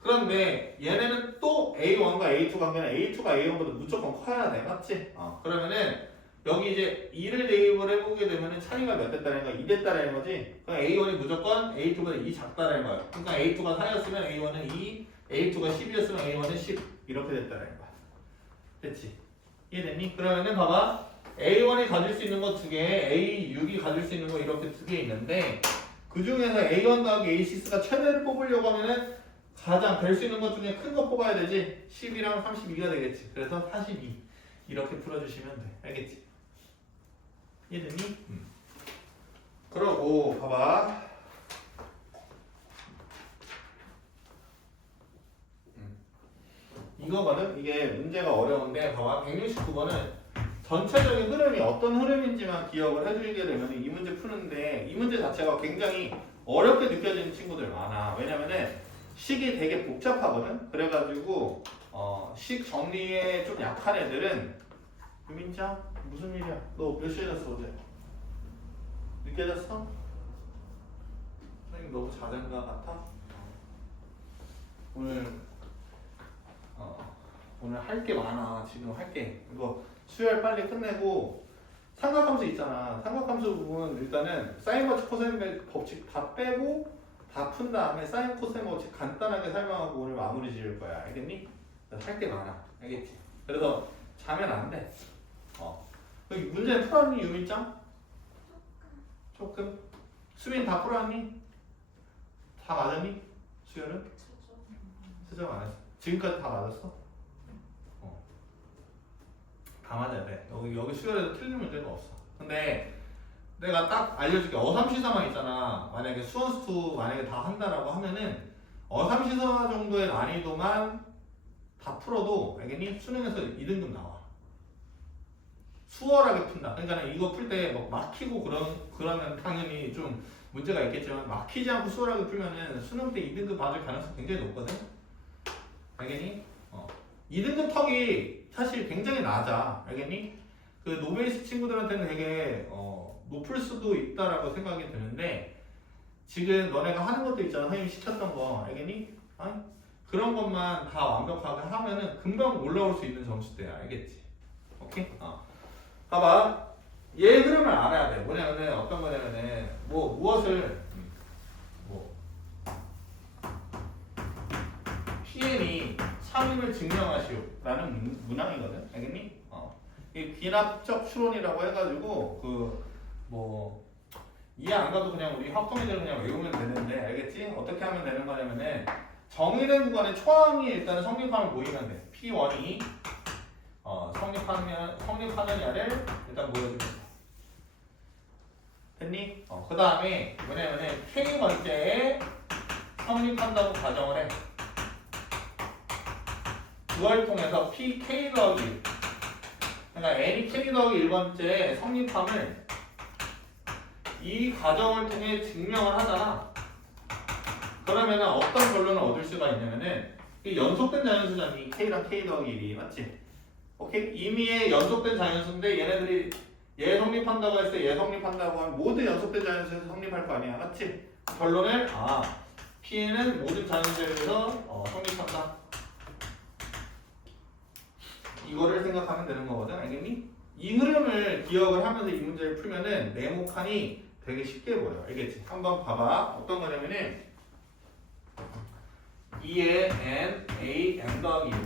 그런데 얘네는 또 A1과 A2 관계는 A2가 A1보다 무조건 커야 돼. 맞지? 그러면은 여기 이제 2를 대입을 해보게 되면은 차이가 몇 됐다는 거야? 2 됐다는 거지? 그럼 A1이 무조건 A2보다 2 작다는 거야. 그러니까 A2가 4였으면 A1은 2, A2가 10이었으면 A1은 10 이렇게 됐다는 거야. 됐지? 이해됐니? 그러면은 봐봐. A1이 가질 수 있는 거 2개, A6이 가질 수 있는 거 이렇게 2개 있는데 그 중에서 A1 더하기 A6가 최대를 뽑으려고 하면은 가장 될 수 있는 것 중에 큰 거 뽑아야 되지. 10이랑 32가 되겠지. 그래서 42 이렇게 풀어주시면 돼. 알겠지? 이해됐니? 그러고 봐봐. 이거거든? 이게 문제가 어려운데 봐봐. 169번은 전체적인 흐름이 어떤 흐름인지만 기억을 해주게 되면 이 문제 푸는데 이 문제 자체가 굉장히 어렵게 느껴지는 친구들 많아. 왜냐면은 식이 되게 복잡하거든? 그래가지고 식 정리에 좀 약한 애들은 유민짱? 무슨 일이야? 너 몇 시에 잤어 어제? 늦게 잤어? 선생님 너무 잦은 것 같아? 오늘 할 게 많아. 지금 할 게 이거 수열 빨리 끝내고 삼각함수 있잖아. 삼각함수 부분 일단은 사인 법칙, 코사인 법칙 다 빼고 다 푼 다음에 사인 코사인 법칙 간단하게 설명하고 오늘 마무리 지을 거야. 알겠니? 할 게 많아. 알겠지? 그래서 자면 안 돼. 여기 문제 풀었니 유민짱? 조금. 수민 다 풀었니? 다 맞았니? 수열은? 수정 안 했어. 지금까지 다 맞았어? 다 맞아야 돼. 여기 수열에도 틀린 문제가 없어. 근데 내가 딱 알려줄게. 어삼시사만 있잖아. 만약에 수원수 만약에 다 한다라고 하면은 어삼시사 정도의 난이도만 다 풀어도 알겠니? 수능에서 2등급 나와. 수월하게 푼다. 그러니까 이거 풀 때 막 막히고 그러면 당연히 좀 문제가 있겠지만 막히지 않고 수월하게 풀면은 수능 때 2등급 받을 가능성이 굉장히 높거든. 알겠니? 2등급 턱이 사실 굉장히 낮아. 알겠니? 그 노베이스 친구들한테는 되게 높을 수도 있다라고 생각이 드는데 지금 너네가 하는 것도 있잖아. 선생님이 시켰던 거. 알겠니? 아니? 그런 것만 다 완벽하게 하면은 금방 올라올 수 있는 점수대야. 알겠지? 오케이? 봐봐. 얘 흐름을 알아야 돼. 뭐냐면은 어떤 거냐면은 무엇을 PN이 참임을 증명하시오 라는 문항이거든. 알겠니? 이 귀납적 추론이라고 해가지고 이해 안 가도 그냥 우리 학생들 그냥 외우면 되는데 알겠지? 어떻게 하면 되는 거냐면은 정의된 구간에 초항이 일단 성립함을 보이면 돼. P1이 성립하느냐를 일단 보여주면 돼. 됐니? 그 다음에 뭐냐면은 K 번째에 성립한다고 가정을 해. 그걸 통해서 PK 더하기 1. 그러니까 N이 K 더하기 1번째 성립함을 이 과정을 통해 증명을 하잖아. 그러면은 어떤 결론을 얻을 수가 있냐면은 이 연속된 자연수잖니. K랑 K 더하기 1이 맞지? 오케이? 임의의 연속된 자연수인데 얘네들이 얘 성립한다고 했을 때 얘 성립한다고 하면 모두 연속된 자연수에서 성립할 거 아니야. 맞지? 결론을 P는 모든 자연수에서 성립한다. 이거를 생각하면 되는 거거든. 알겠니? 이 흐름을 기억을 하면서 이 문제를 풀면은 네모칸이 되게 쉽게 보여. 알겠지? 한번 봐봐. 어떤 거냐면은 2의 n, a, m 더하기 1.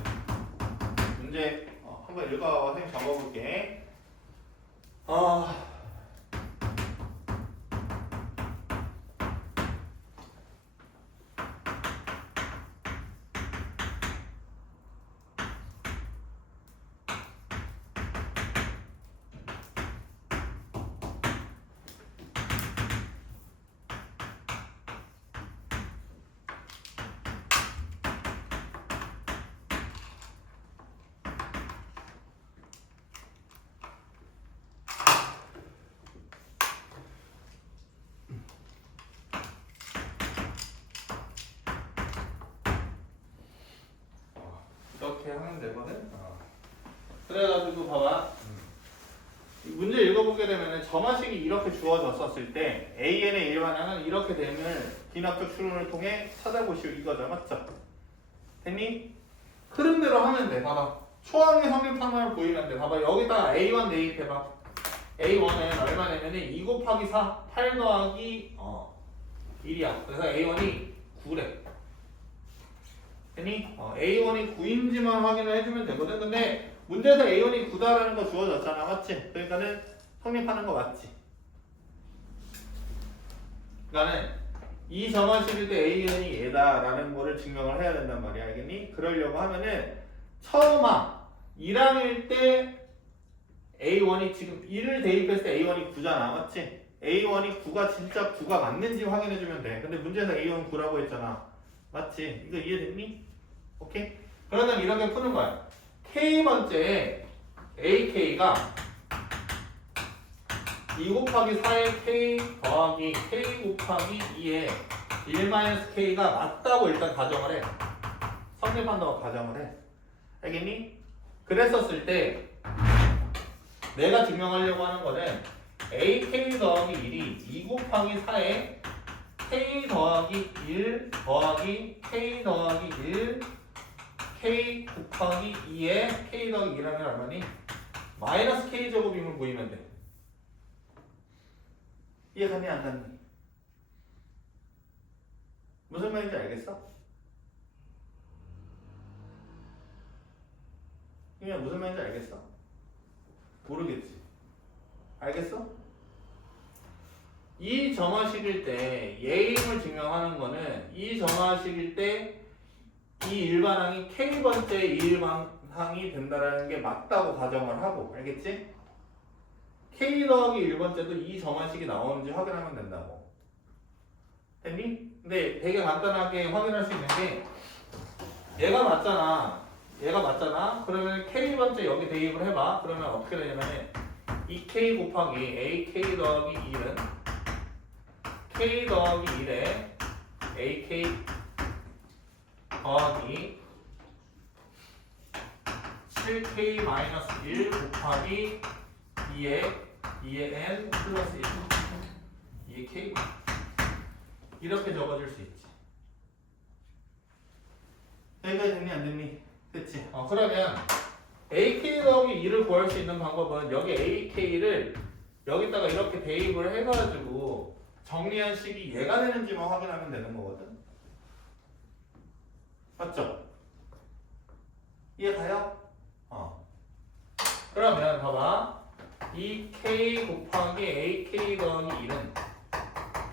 문제 한번 읽어. 선생님 적어볼게. 이렇게 하면 되거든. 그래가지고 봐봐. 문제 읽어보게 되면은 점화식이 이렇게 주어졌었을 때 AN의 일반항은 이렇게 됨을 기납적 추론을 통해 찾아보시오 이거죠. 맞죠? 됐니? 흐름대로 하면 돼. 봐봐. 초항의 성립함을 보이면 돼. 봐봐. 여기다가 A1 대입해봐. A1은 얼마냐면은 2 곱하기 4, 8 더하기 1이야. 그래서 A1이 9래. 됐니? A1이 9인지만 확인을 해주면 되거든. 근데 문제에서 A1이 9다라는 거 주어졌잖아. 맞지? 그러니까는 성립하는 거 맞지? 그러니까는 이 점화식일 때 AN이 얘다라는 거를 증명을 해야 된단 말이야. 알겠니? 그러려고 하면은 처음 1항일 때 A1이 지금 1을 대입했을 때 A1이 9잖아. 맞지? A1이 9가 진짜 9가 맞는지 확인해주면 돼. 근데 문제에서 A1 9라고 했잖아. 맞지? 이거 이해됐니? 오케이? 그러면 이렇게 푸는 거야. K번째에 AK가 2 곱하기 4의 K 더하기 K 곱하기 2의 1-K가 맞다고 일단 가정을 해. 성립한다고 가정을 해. 알겠니? 그랬었을 때 내가 증명하려고 하는 거는 AK 더하기 1이 2 곱하기 4의 K 더하기 1 더하기 K 더하기 1 K 곱하기 2에 K 더하기 2라면 얼마니? 마이너스 K 제곱임을 보이면 돼. 이해가니 안 갔니? 무슨 말인지 알겠어? 그냥 무슨 말인지 알겠어? 모르겠지? 알겠어? 이 점화식일 때 예임을 증명하는 거는 이 점화식일 때 이 일반항이 K번째 일반항이 된다라는 게 맞다고 가정을 하고 알겠지? K 더하기 1번째도 이 점화식이 나오는지 확인하면 된다고. 됐니? 근데 되게 간단하게 확인할 수 있는 게 얘가 맞잖아. 얘가 맞잖아. 그러면 K번째 여기 대입을 해봐. 그러면 어떻게 되냐면 2K 곱하기 AK 더하기 1은 K 더하기 1에 AK 더하기 7k-1 곱하기 2의 n 플러스 1 2의 k 이렇게 적어줄 수 있지. 여기까지 됐니 안 됐니? 됐지? 그러면 AK 더하기 2를 구할 수 있는 방법은 여기 AK를 여기다가 이렇게 대입을 해가지고 정리한 식이 얘가 되는지만 확인하면 되는 거거든. 맞죠? 이해 가요? 그러면 봐봐. 2K 곱하기 AK 더하기 1은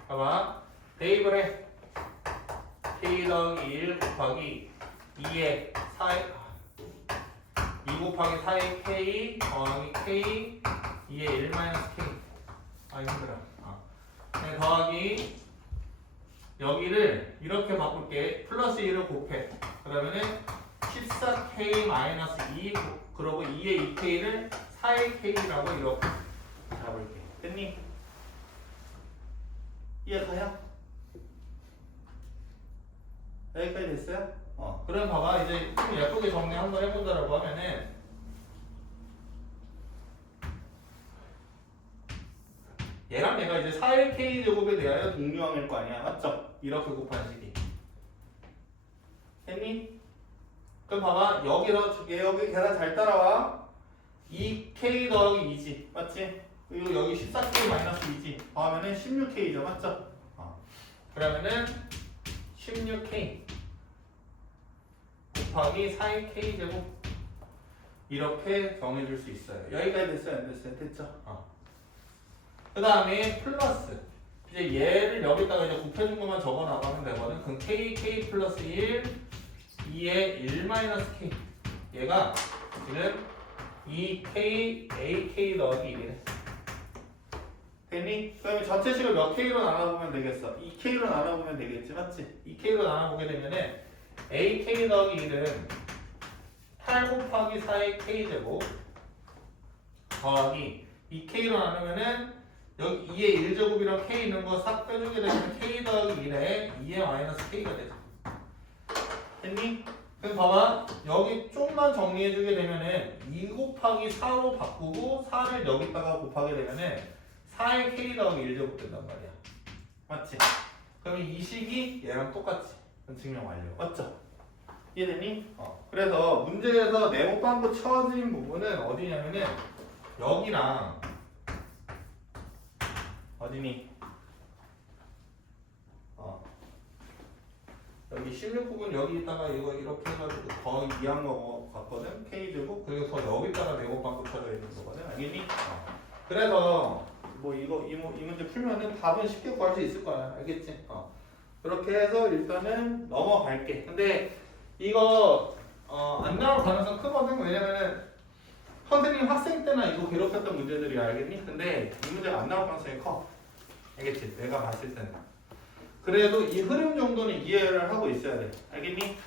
봐봐. 대입을 해. K 더하기 1 곱하기 2의 4의 2 곱하기 4의 K 더하기 K 2의 1 마이너스 K 힘들어. 네, 더하기 여기를 이렇게 바꿀게. 플러스 1을 곱해. 그러면은 14K 마이너스 2 그러고 2의 2K를 4의 K라고 이렇게 잡을게. 됐니? 이해가요? 여기까지 됐어요? 그럼 봐봐. 이제 좀 예쁘게 정리 한번 해본다라고 하면은 얘랑 얘가 이제 4의 K제곱에 대하여 동류항일 거 아니야. 맞죠? 이렇게 곱한 식이. 됐니? 그럼 봐봐. 여기서 여기 계산 잘 따라와. 2K 더하기 2지. 맞지? 그리고 여기 14K 마이너스 2지. 더하면은 16K죠. 맞죠? 그러면은 16K 곱하기 4의 K제곱 이렇게 정해줄 수 있어요. 여기까지 됐어요? 안 됐어요? 됐죠? 그 다음에 플러스 이제 얘를 여기다가 이제 곱해준 것만 적어 나가면 되거든. 그럼 K 플러스 1 2의 1 마이너스 K 얘가 지금 2K AK 더하기 1이래. 됐니? 그러면 전체식을 몇 K로 나눠보면 되겠어? 2K로 나눠보면 되겠지, 맞지? 2K로 나눠보게 되면은 AK 더하기 1은 8 곱하기 4의 K제곱 더하기 2K로 나누면은 여기 2의 1제곱이랑 K 있는 거 싹 빼주게 되면 K 더하기 1에 2의 마이너스 K가 되죠. 됐니? 그럼 봐봐. 여기 좀만 정리해주게 되면은 2 곱하기 4로 바꾸고 4를 여기다가 곱하게 되면은 4의 K 더하기 1제곱 된단 말이야. 맞지? 그러면 이 식이 얘랑 똑같지. 증명 완료. 맞죠? 이해되니? 그래서 문제에서 네모방구 쳐진 부분은 어디냐면은 여기랑 어디니? 여기 16부분 여기다가 이거 이렇게 해가지고 더 이한 거 같거든? K제곱? 그래서 여기다가 네모방구 쳐져 있는 거거든? 알겠니? 그래서 뭐 이거 이 문제 풀면은 답은 쉽게 구할 수 있을 거야. 알겠지? 그렇게 해서 일단은 넘어갈게. 근데 이거 안 나올 가능성 크거든? 왜냐면은 선생님 학생 때나 이거 괴롭혔던 문제들이야. 알겠니? 근데 이 문제가 안 나올 가능성이 커. 알겠지? 내가 봤을 때는. 그래도 이 흐름 정도는 이해를 하고 있어야 돼. 알겠니?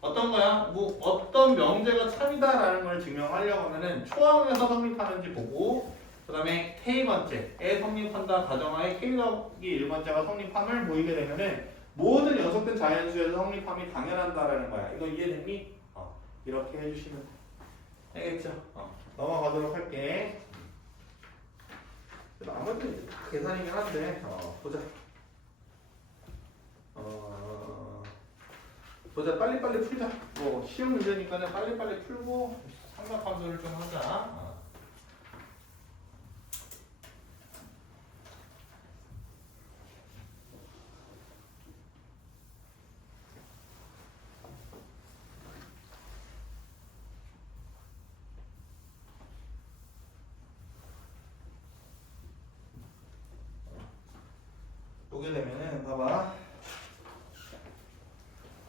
어떤 거야? 뭐 어떤 명제가 참이다라는 걸 증명하려고 하면은 초항에서 성립하는지 보고 그 다음에 K번째에 성립한다 가정하에 K 더하기 1번째가 성립함을 보이게 되면은 모든 연속된 자연수에서 성립함이 당연한다라는 거야. 이거 이해됐니? 이렇게 해주시면 돼. 알겠죠? 넘어가도록 할게. 나머지는 이제 다 계산이긴 한데 보자. 보자. 빨리빨리 풀자. 뭐 쉬운 문제니까는 빨리빨리 풀고 삼각함수를 좀 하자. 보게 되면은 봐봐.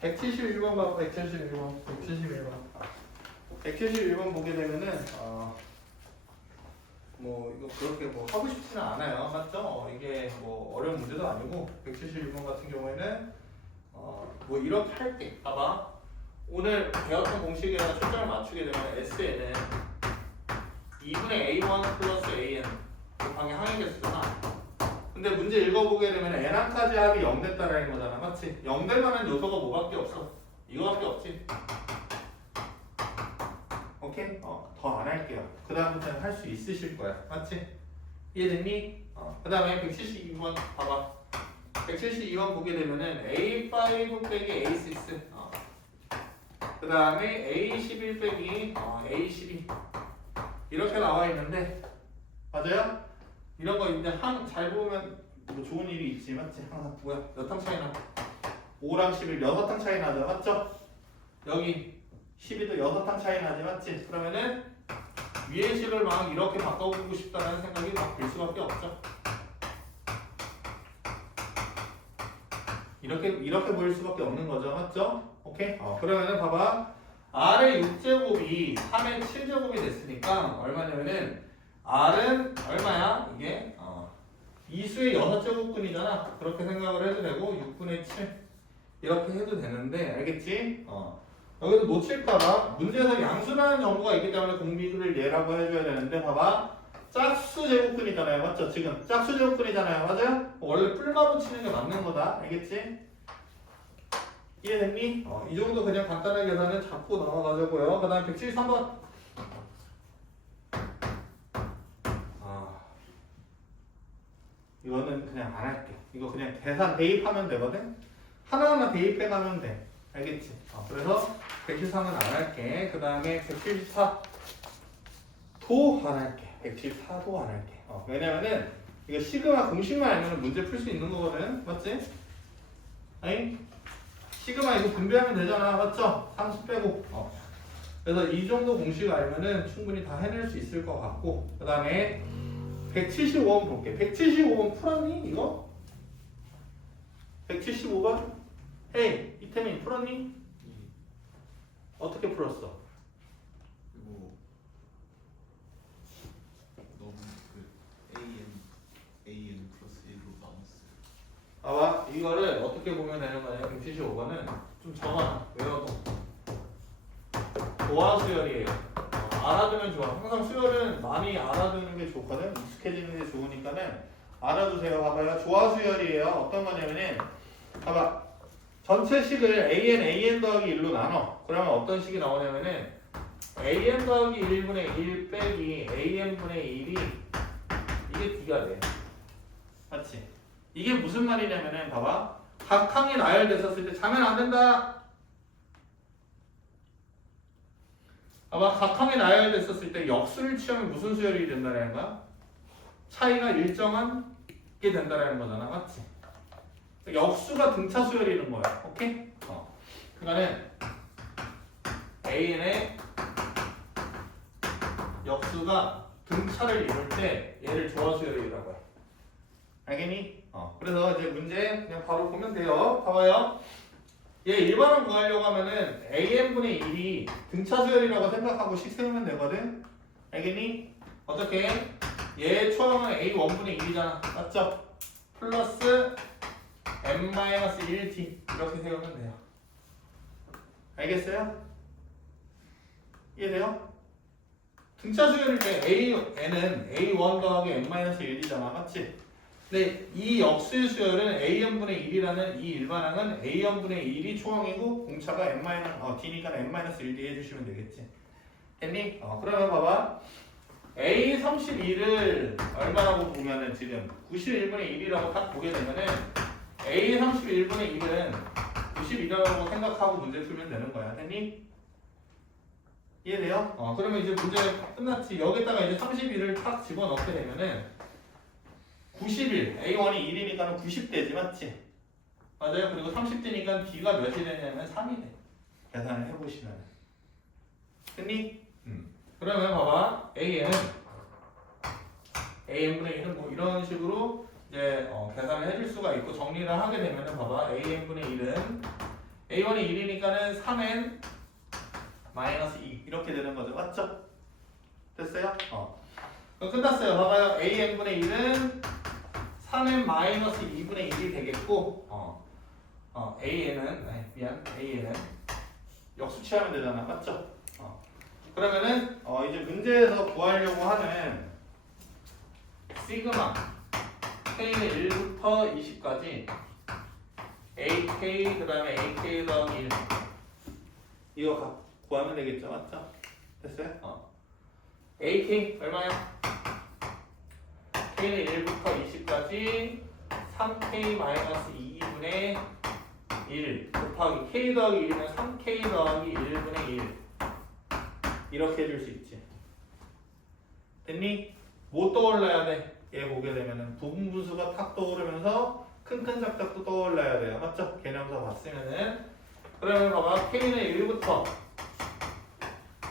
171번 봐봐. 171번 보게 되면은 뭐 이거 그렇게 뭐 하고 싶지는 않아요. 맞죠? 이게 뭐 어려운 문제도 아니고 171번 같은 경우에는 뭐 이렇게 할게. 봐봐. 오늘 배웠던 공식이랑 초점을 맞추게 되면 S에는 2분의 A1 플러스 AN 곱하기 항의 개수잖아. 근데 문제 읽어보게 되면 n항까지 합이 0 됐다라는 거잖아. 맞지? 0 될 만한 요소가 뭐밖에 없어? 이거밖에 없지. 오케이? 더 안 할게요. 그 다음부터는 할 수 있으실 거야. 맞지? 이해됐니? 그 다음에 172번 봐봐. 172번 보게 되면은 A5 빼기 A6 그 다음에 A11 빼기 A12 이렇게 나와 있는데 맞아요? 이런 거 이제 잘 보면 뭐 좋은 일이 있지 맞지? 항상 뭐야? 몇 항 차이 나? 5랑 11 6항 차이 나죠 맞죠? 여기 12도 6항 차이 나지 맞지? 그러면은 위의 식을 막 이렇게 바꿔보고 싶다는 생각이 막 들 수밖에 없죠. 이렇게 보일 수밖에 없는 거죠 맞죠? 오케이? 그러면은 봐봐 R의 6제곱이 3의 7제곱이 됐으니까 얼마냐면은 R은 얼마야? 이게 이수의 6제곱근이잖아. 그렇게 생각을 해도 되고 6분의 7 이렇게 해도 되는데 알겠지? 여기도 놓칠까봐 문제에서 양수라는 정보가 있기 때문에 공비를 얘라고 해줘야 되는데 봐봐 짝수 제곱근이잖아요 맞죠? 지금 짝수 제곱근이잖아요 맞아요? 원래 풀마 붙이는 게 맞는 거다 알겠지? 이해됐니? 이 정도 그냥 간단하게 계산은 잡고 넘어가자고요. 그 다음 173번 이거는 그냥 안 할게. 이거 그냥 계산 대입하면 되거든? 하나하나 대입해 가면 돼. 알겠지? 그래서 173은 안 할게. 그 다음에 174도 안 할게. 174도 안 할게. 왜냐면은 이거 시그마 공식만 알면 문제 풀 수 있는 거거든. 맞지? 아니? 시그마 이거 분배하면 되잖아. 맞죠? 30 빼고. 그래서 이 정도 공식 알면은 충분히 다 해낼 수 있을 것 같고. 그 다음에 175번 볼게. 175번 풀었니? 이거? 175번? 헤이, 이태민 풀었니? 어떻게 풀었어? 이거 너무 AN 플러스 1로 나눴어요. 봐봐, 이거를 어떻게 보면 되는 거냐? 175번은 좀 적어놔. 외워도. 도화 수열이에요. 알아두면 좋아. 항상 수열은 많이 알아두는 게 좋거든. 익숙해지는 게 좋으니까는 알아두세요. 봐봐요. 조화 수열이에요. 어떤 거냐면은 봐봐. 전체 식을 AN 더하기 1로 나눠. 그러면 어떤 식이 나오냐면은 AN 더하기 1분의 1 빼기 AN분의 1이 이게 D가 돼. 맞지? 이게 무슨 말이냐면은 봐봐. 각 항이 나열됐었을 때 자면 안 된다. 봐봐. 각 항이 나열됐었을 때 역수를 취하면 무슨 수열이 된다는 거야? 차이가 일정한 게 된다는 거잖아. 맞지? 역수가 등차 수열이는 거야. 오케이? 그러니까는 AN의 역수가 등차를 이룰 때 얘를 조화 수열이라고 해. 알겠니? 그래서 이제 문제 그냥 바로 보면 돼요. 봐봐요. 얘 일반을 구하려고 하면은 AN분의 1이 등차 수열이라고 생각하고 식 세우면 되거든? 알겠니? 어떻게? 얘 초형은 A1분의 1이잖아. 맞죠? 플러스 n-1t 이렇게 세우면 돼요. 알겠어요? 이해돼요? 등차 수열일 때 N은 A1 더하기 n-1이잖아. 맞지? 근데 이 역수의 수열은 An분의 1이라는 이 일반항은 An분의 1이 초항이고 공차가 D니까 n-1d 해주시면 되겠지. 됐니? 그러면 봐봐. A32를 얼마라고 보면은 지금 91분의 1이라고 딱 보게 되면은 A31분의 1은 92라고 생각하고 문제 풀면 되는 거야. 됐니? 이해돼요? 그러면 이제 문제 끝났지. 여기다가 이제 31을 탁 집어넣게 되면은 91, A1이 1이니까 90대지 맞지? 맞아요. 그리고 30대니까 D가 몇이 되냐면 3이 돼. 계산을 해보시면 됐니? 그러면 봐봐. AN분의 1은 뭐 이런 식으로 이제 계산을 해줄 수가 있고 정리를 하게 되면은 봐봐. AN분의 1은 A1이 1이니까는 3N 마이너스 2 이렇게 되는 거죠. 맞죠? 됐어요? 그럼 끝났어요. 봐봐요. AN분의 1은 3N 마이너스 2분의 1이 되겠고 AN은 AN은 역수 취하면 되잖아. 맞죠? 그러면은 이제 문제에서 구하려고 하는 시그마 K는 1부터 20까지 AK 그 다음에 AK 더하기 1 이거 구하면 되겠죠? 맞죠? 됐어요? AK 얼마야? K는 1부터 20까지 3K-2분의 1 곱하기 K 더하기 1이면 3K 더하기 1분의 1 이렇게 해줄 수 있지. 됐니? 뭐 떠올라야 돼? 얘 보게 되면은 부분분수가 탁 떠오르면서 큰큰 작작도 떠올라야 돼요. 맞죠? 개념서 봤으면은. 그러면 봐봐. K는 1부터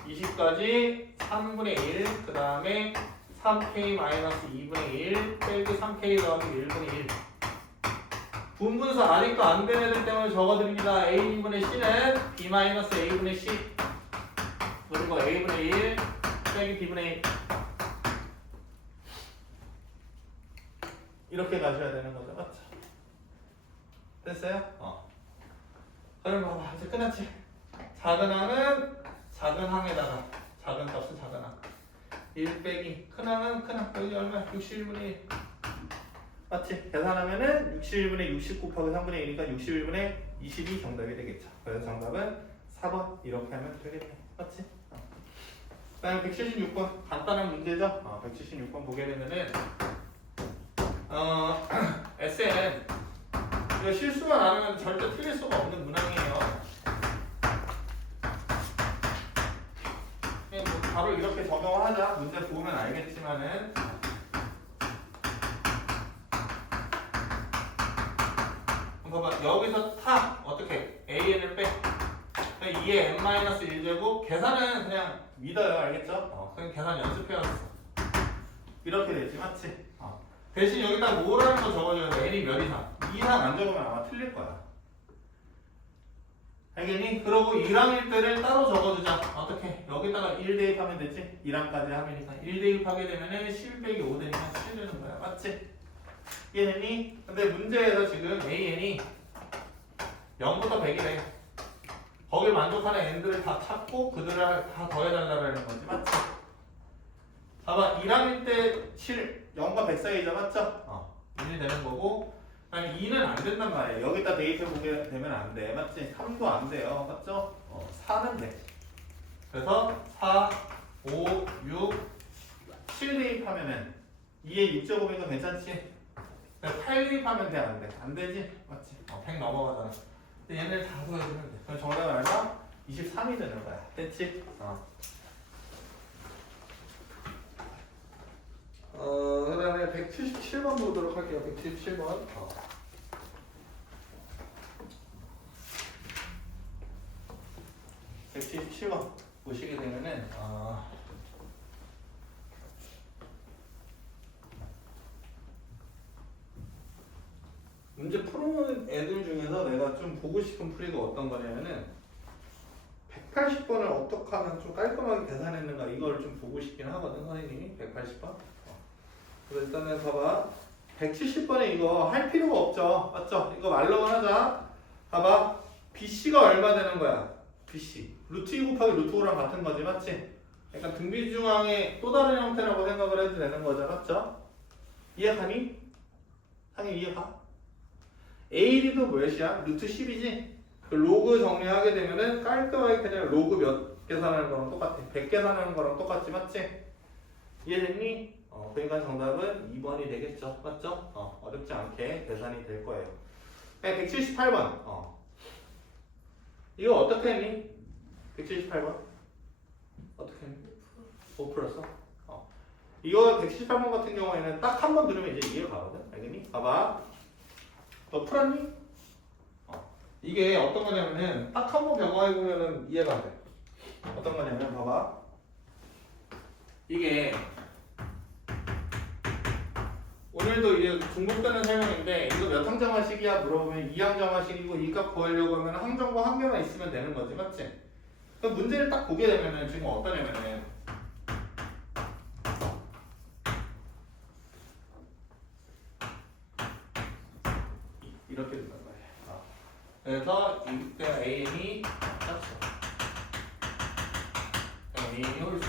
20까지 3분의 1, 그 다음에 3K-2분의 1 빼기 3K 더하기 1분의 1. 분분수 아직도 안 된 애들 때문에 적어드립니다. A분의 C는 B-A분의 C 그리고 A분의 1 빼기 B분의 1 이렇게 가셔야 되는 거죠. 맞죠? 됐어요? 그럼 봐봐. 이제 끝났지? 작은 항은 작은 항에다가 작은 값은 작은 항 1 빼기 큰 항은 큰 항 여기 얼마야? 61분의 1 맞지? 계산하면은 61분의 60 곱하기 3분의 1이니까 61분의 22 정답이 되겠죠. 그래서 정답은 4번 이렇게 하면 되겠네. 맞지? 그 다음에 176번 간단한 문제죠? 176번 보게 되면은 SN 이거 실수만 안 하면 절대 틀릴 수가 없는 문항이에요. 그냥 뭐 바로 이렇게 적용하자. 문제 보면 알겠지만은 봐봐. 여기서 타 어떻게 AN을 빼 2의 n-1제곱 계산은 그냥 믿어요. 알겠죠? 그냥 계산 연습해왔어. 이렇게 되지 맞지? 대신 여기다 뭐라는 거 적어줘야 돼. n이 몇 이상 2 이상 안 적으면 아마 틀릴 거야. 알겠니? 그러고 1항일 때를 따로 적어주자. 어떻게? 여기다가 1 대입하면 되지? 1항까지 하면니까 1 대입하게 되면은 11 빼기 5 되니까 7 되는 거야. 맞지? 이해됐니? 근데 문제에서 지금 AN이 0부터 100이래. 거길 만족하는 n들을 다 찾고 그들을 다 더해달라는 거지. 맞지? 봐봐. 1항일 때 7, 0과 100 사이죠. 맞죠? 1이 되는 거고 아니 2는 안 된단 말이에요. 여기다 대입해보게 되면 안 돼. 맞지? 3도 안 돼요. 맞죠? 4는 돼. 그래서 4, 5, 6, 7 대입하면은 2에 6제곱이니까 괜찮지? 8 대입하면 돼? 안 돼? 안 되지? 맞지? 100 넘어가잖아. 근데 얘네를 다 더해주면 돼. 그럼 정답은 얼마? 23이 되는 거야. 됐지? 그 다음에 177번 보도록 할게요. 177번. 177번 보시게 되면은 문제 풀어오는 애들 중에서 내가 좀 보고 싶은 풀이가 어떤 거냐면은 180번을 어떻게 하면 좀 깔끔하게 계산했는가 이걸 좀 보고 싶긴 하거든 선생님이. 180번. 그래서 일단은 봐봐. 170번에 이거 할 필요가 없죠. 맞죠? 이거 말로만 하자. 봐봐. BC가 얼마 되는 거야? BC. 루트 2 곱하기 루트 5랑 같은 거지. 맞지? 약간 등비중항의 또 다른 형태라고 생각을 해도 되는 거죠. 맞죠? 이해가니? 상이 이해가? AD도 몇이야? 루트 10이지? 그 로그 정리하게 되면은 깔끔하게 그냥 로그 몇 계산하는 거랑 똑같아. 100 계산하는 거랑 똑같지. 맞지? 이해됐니? 그러니까 정답은 2번이 되겠죠. 맞죠? 어렵지 않게 계산이 될 거예요. 178번. 이거 어떻게 했니? 178번. 어떻게 했니? 5 풀었어? 이거 178번 같은 경우에는 딱 한 번 들으면 이제 이해가 가거든. 알겠니? 봐봐. 너 풀었니? 이게 어떤 거냐면은 딱 한 번 경험해보면은 이해가 돼. 어떤 거냐면 봐봐. 이게 오늘도 이제 중복되는 설명인데 이거 몇 항정화식이야 물어보면 2항정화식이고 이 값 구하려고 하면 항정과 한 개만 있으면 되는 거지. 맞지? 그럼 문제를 딱 보게 되면은 지금 어떠냐면은 이렇게 된단 말이야. 그래서 이때 AN이 짝수 AN이 홀수.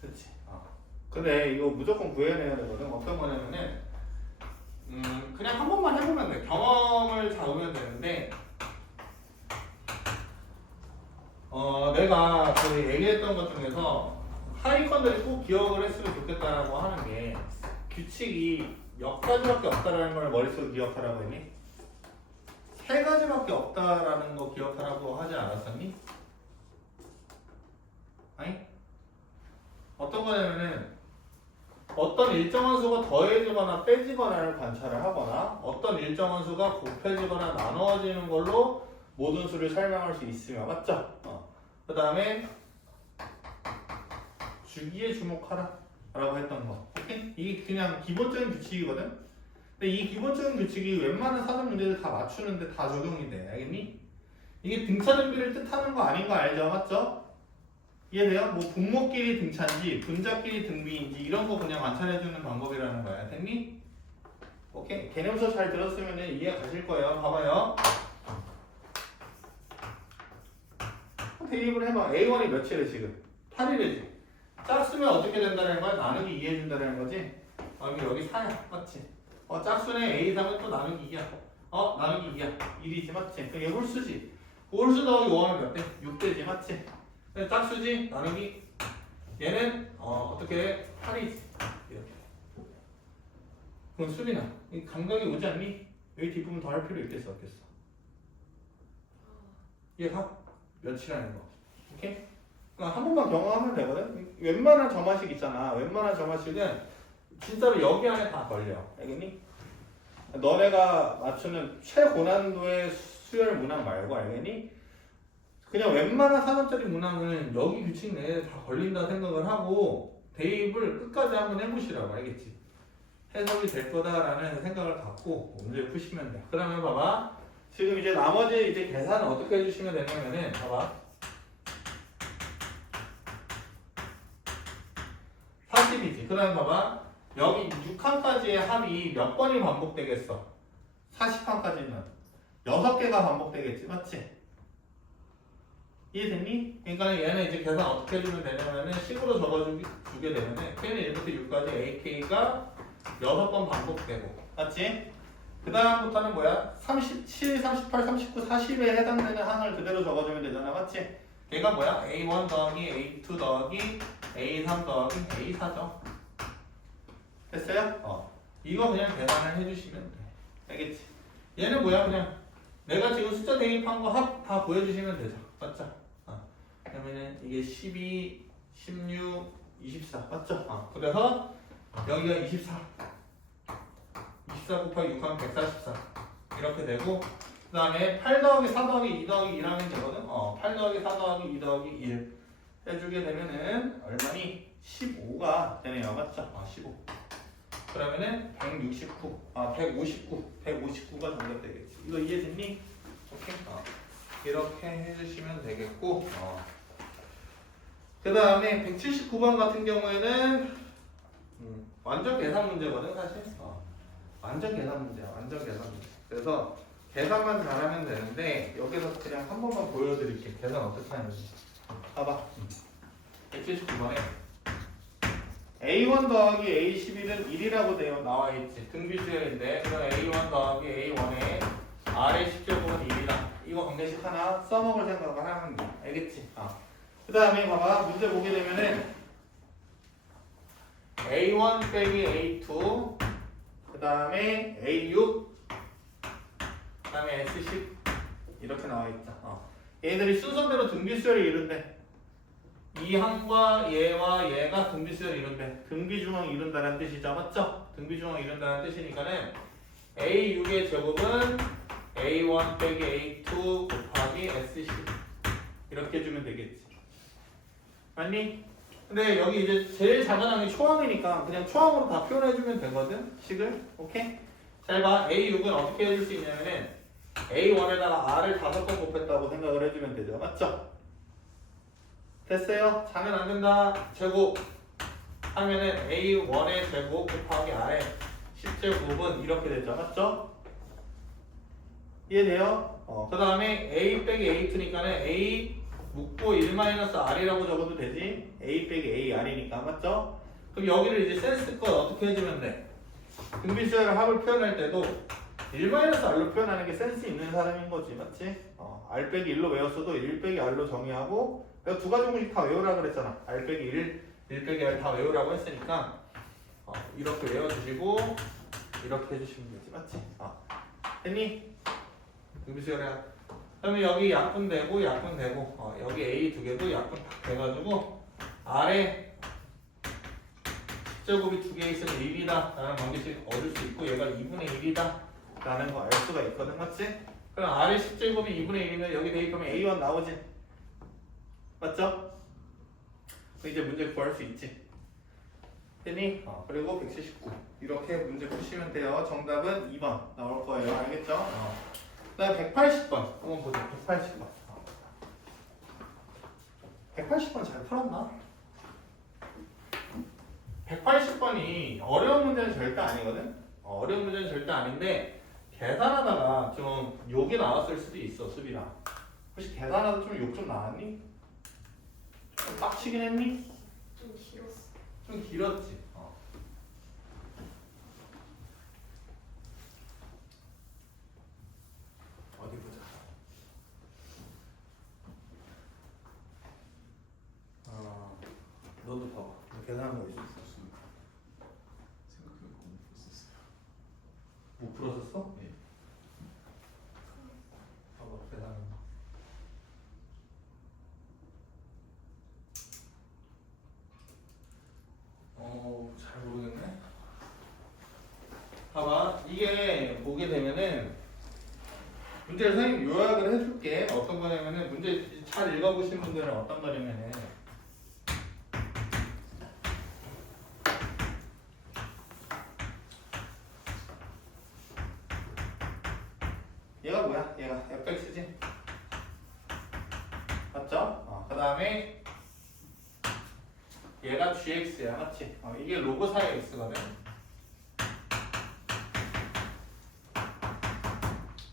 그치? 근데 이거 무조건 구해내야 되거든. 어떤 거냐면은 그냥 한 번만 해보면 돼. 경험을 잡으면 되는데 저희 얘기했던 것 중에서 하위권들이 꼭 기억을 했으면 좋겠다라고 하는 게 규칙이 몇 가지밖에 없다라는 걸 머릿속에 기억하라고 했니? 세 가지밖에 없다라는 거 기억하라고 하지 않았었니? 아니? 어떤 거냐면은 어떤 일정한 수가 더해지거나 빼지거나를 관찰을 하거나 어떤 일정한 수가 곱해지거나 나누어지는 걸로 모든 수를 설명할 수 있으며 맞죠? 그 다음에 주기에 주목하라 라고 했던 거 오케이? 이게 그냥 기본적인 규칙이거든? 근데 이 기본적인 규칙이 웬만한 사전 문제들 다 맞추는데 다 적용이 돼 알겠니? 이게 등차등비를 뜻하는 거 아닌 거 알죠? 맞죠? 이해돼요? 뭐 분모끼리 등차인지 분자끼리 등비인지 이런 거 그냥 관찰해주는 방법이라는 거야. 됐니? 오케이. 개념서 잘 들었으면 이해 가실 거예요. 봐봐요. 대입을 해봐. A1이 며칠에 지금? 8일이지. 짝수면 어떻게 된다는 거야? 나누기 2 해준다는 거지? 여기 4야. 맞지? 짝수는 A3은 또 나누기 2야. 나누기 2야. 1이지. 맞지? 그게 홀수지. 홀수 더하기 5하면 몇 대? 6대지. 맞지? 짝수지? 나누기 얘는 어떻게 8이지 이렇게 그럼 수빈아 이 감각이 오지 않니? 여기 뒷부분 더 할 필요 있겠어 없겠어? 이해가? 며칠이라는 거 오케이? 그러니까 한 번만 경험하면 되거든? 웬만한 점화식 있잖아 웬만한 점화식은 진짜로 여기 안에 다 걸려 알겠니? 너네가 맞추는 최고난도의 수열 문항 말고 알겠니? 그냥 웬만한 4점짜리 문항은 여기 규칙 내에 다 걸린다 생각을 하고 대입을 끝까지 한번 해보시라고 알겠지? 해석이 될 거다라는 생각을 갖고 문제를 푸시면 돼. 그러면 봐봐. 지금 이제 나머지 이제 계산을 어떻게 해주시면 되냐면은 봐봐. 40이지. 그러면 봐봐. 여기 6칸까지의 합이 몇 번이 반복되겠어? 40칸까지는 6개가 반복되겠지. 맞지? 이해됐니? 그러니까 얘는 이제 계산 어떻게 해주면 되냐면은 식으로 적어주게 되면은 K는 1부터 6까지 AK가 6번 반복되고 맞지? 그 다음부터는 뭐야? 37, 38, 39, 40에 해당되는 항을 그대로 적어주면 되잖아 맞지? 걔가 뭐야? A1 더하기 A2 더하기 A3 더하기 A4죠 됐어요? 이거 그냥 계산을 해주시면 돼 알겠지? 얘는 뭐야? 그냥 내가 지금 숫자 대입한 거 합 다 보여주시면 되죠 맞죠? 그러면은 이게 12, 16, 24 맞죠? 그래서 여기가 24 곱하기 6 하면 144 이렇게 되고 그 다음에 8 더하기 4 더하기 2 더하기 1 하면 되거든 8 더하기 4 더하기 2 더하기 1 해주게 되면은 얼마니? 15가 되네요 맞죠? 15 그러면은 169 159가 정답 되겠지 이거 이해됐니? 오케이? 이렇게 해주시면 되겠고 그 다음에 179번 같은 경우에는 완전 계산 문제거든 사실 완전 계산 문제야 완전 계산 문제 그래서 계산만 잘하면 되는데 여기서 그냥 한 번만 보여드릴게 계산 어떻게 하는지 봐봐 179번에 A1 더하기 A11은 1이라고 나와있지 등비수열인데 그럼 A1 더하기 A1에 아래 10제곱은 1이다 이거 관계식 하나 써먹을 생각을 하는 거야 알겠지? 그 다음에 봐봐 문제 보게 되면은 A1 빼기 A2 그 다음에 A6 그 다음에 S10 이렇게 나와있다 얘들이 순서대로 등비수열을 이룬대 이 항과 얘와 얘가 등비수열을 이룬대 등비중항 이룬다는 뜻이죠 맞죠? 등비중항 이룬다는 뜻이니까는 A6의 제곱은 A1 빼기 A2 곱하기 S10 이렇게 해주면 되겠지 맞니? 근데 여기 이제 제일 작은 항이 초항이니까 그냥 초항으로 다 표현해주면 되거든 식을 오케이? 잘 봐 A6은 어떻게 해줄 수 있냐면은 A1에다가 R을 5번 곱했다고 생각을 해주면 되죠 맞죠? 됐어요? 자면 안 된다 제곱 하면은 A1의 제곱 곱하기 R의 10제곱은 이렇게 되죠 맞죠? 이해돼요? 그 다음에 A 빼기 A2니까는 A 묶고 1-R이라고 적어도 되지 A 빼기 AR이니까 맞죠? 그럼 여기를 이제 센스껏 어떻게 해주면 돼? 등비수열 합을 표현할 때도 1-R로 표현하는 게 센스 있는 사람인 거지 맞지? R 빼기 1로 외웠어도 1 빼기 R로 정의하고 내가 두 가지 공식 다 외우라고 그랬잖아. r 빼기 1 빼기 r 다 외우라고 했으니까 이렇게 외워주시고 이렇게 해주시면 되지. 맞지? 했니? 등비수열해. 그러면 여기 약분되고 여기 a 두 개도 약분 딱 돼가지고 아래 제곱이 두 개 있으면 1이다 라는 관계식 얻을 수 있고 얘가 2분의 1이다 라는 거 알 수가 있거든. 맞지? 그럼 아래 10제곱이 2분의 1이면 여기 대입하면 a1 나오지. 맞죠? 이제 문제 구할 수 있지. 됐니? 그리고 179 이렇게 문제 푸시면 돼요. 정답은 2번 나올 거예요. 알겠죠? 그 다음에 180번 한번 보자. 180번 180번 잘 풀었나? 180번이 어려운 문제는 절대 아니거든? 어려운 문제는 절대 아닌데 계산하다가 좀 욕이 나왔을 수도 있어. 수비라 혹시 계산하다 좀 욕 좀 나왔니? 좀 빡치긴 했니? 좀 길었어. 좀 길었지. 어디 보자. 너도 봐봐. 너 계산한 거 있어? 생각해보니까 못 풀었었어요. 못 풀었었어? 네. 봐봐 계산한 거. 잘 모르겠네. 봐봐, 이게 보게 되면은 문제를 선생님 요약을 해줄게. 어떤 거냐면은 문제 잘 읽어보신 분들은 어떤 거냐면은 얘가 뭐야? 얘가 fx지? 맞죠? 그 다음에 얘가 gx야. 맞지? 이게 로그 4의 x거든.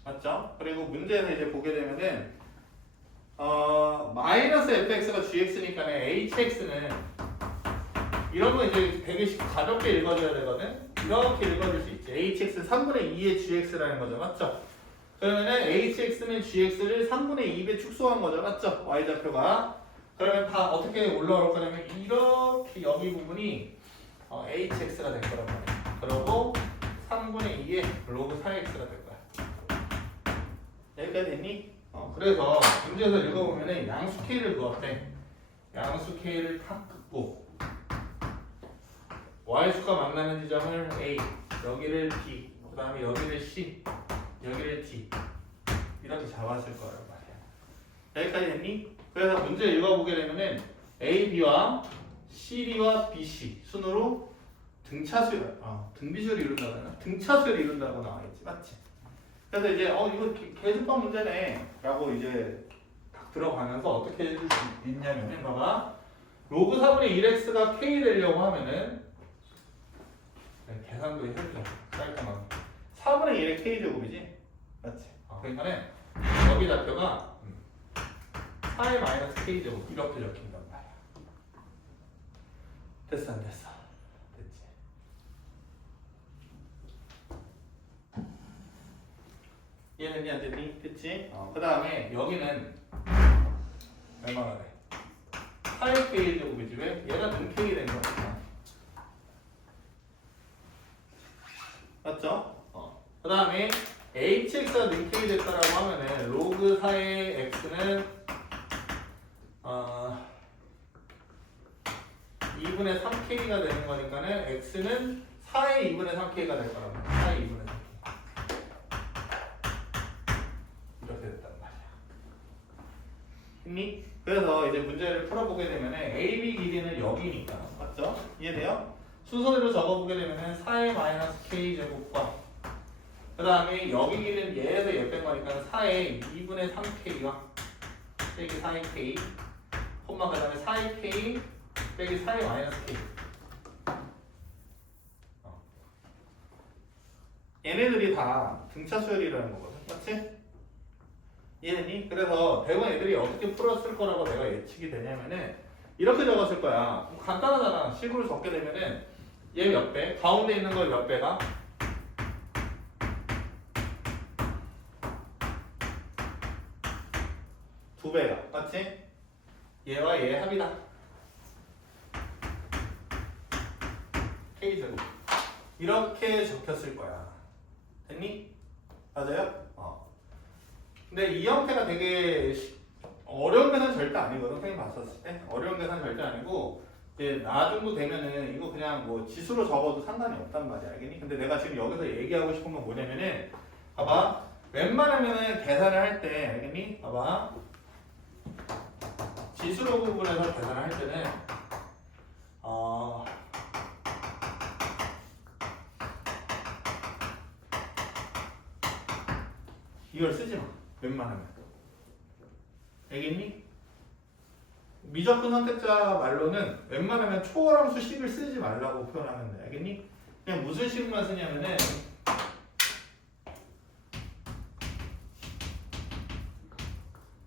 맞죠? 그리고 문제에서 이제 보게 되면은 마이너스 fx가 gx니까 hx는 이런 거 이제 되게 가볍게 읽어줘야 되거든. 이렇게 읽어줄 수 있지. hx는 3분의 2의 gx라는 거죠. 맞죠? 그러면은 hx는 gx를 3분의 2배 축소한 거죠. 맞죠? y좌표가. 그러면 다 어떻게 올라올 거냐면 이렇게 여기 부분이 hx가 될 거란 말이야. 그러고 3분의 2의 로그 4x가 될 거야. 여기까지 됐니? 그래서 문제에서 읽어보면은 양수 k를 그었대. 양수 k를 탁 긋고 y수가 만나는 지점을 a, 여기를 b, 그 다음에 여기를 c, 여기를 d 이렇게 잡았을 거란 말이야. 여기까지 됐니? 그래서 문제 읽어보게 되면은 a, b와 c, d와 b, c 순으로 등차수열, 등비수열을 이룬다고 하나? 등차수열을 이룬다고 나와있지. 맞지? 그래서 이제 이거 계수법 문제네 라고 이제 딱 들어가면서 어떻게 해줄 수 있냐면은 봐봐, 로그 4분의 1x가 k 되려고 하면은 계산도 해보자. 깔끔하게 4분의 1의 k제곱이지? 맞지? 그러니까는 여기 좌표가 4의 마이너스 k제곱 이렇게 적힌단 말이야. 됐어 안 됐어? 됐지? 얘는 안 됐니? 됐지? 그 다음에 여기는 얼마나 돼? 4의 k제곱이지. 왜? 얘가 는 k 된 거니까. 맞죠? 그 다음에 hx가 는 k 됐다라고 하면은 로그 4의 x는 2분의 3k가 되는 거니까는 x는 4의 2분의 3k가 될 거란 말이야. 4의 2분의 3k. 이렇게 됐단 말이야. 했니? 그래서 이제 문제를 풀어보게 되면은 AB 길이는 여기니까. 맞죠? 이해돼요? 순서대로 적어보게 되면은 4의 마이너스 k 제곱과 그 다음에 여기 길이는 얘에서 얘 뺀 거니까 4의 2분의 3k와 빼기 4의 k 콤마 그 다음에 4의 k 빼기 4의 마이너스 k. 얘네들이 다 등차 수열이라는 거거든. 맞지? 이해되니? 그래서 대부분 애들이 어떻게 풀었을 거라고 내가 예측이 되냐면은 이렇게 적었을 거야. 간단하잖아. 식으로 적게 되면은 얘 몇 배? 가운데 있는 걸 몇 배가? 두 배가. 맞지? 얘와 얘의 합이다. K제곱. 이렇게 적혔을 거야. 됐니? 맞아요? 근데 이 형태가 되게 어려운 계산 절대 아니거든. 선생님 봤었을 때. 어려운 계산 절대 아니고 이제 나 정도 되면은 이거 그냥 뭐 지수로 적어도 상관이 없단 말이야. 알겠니? 근데 내가 지금 여기서 얘기하고 싶은 건 뭐냐면은 봐봐. 웬만하면은 계산을 할 때 알겠니? 봐봐. 지수로 구분해서 계산을 할 때는 이걸 쓰지 마. 웬만하면. 알겠니? 미적분 선택자 말로는 웬만하면 초월함수 식을 쓰지 말라고 표현하면 돼. 알겠니? 그냥 무슨 식만 쓰냐면은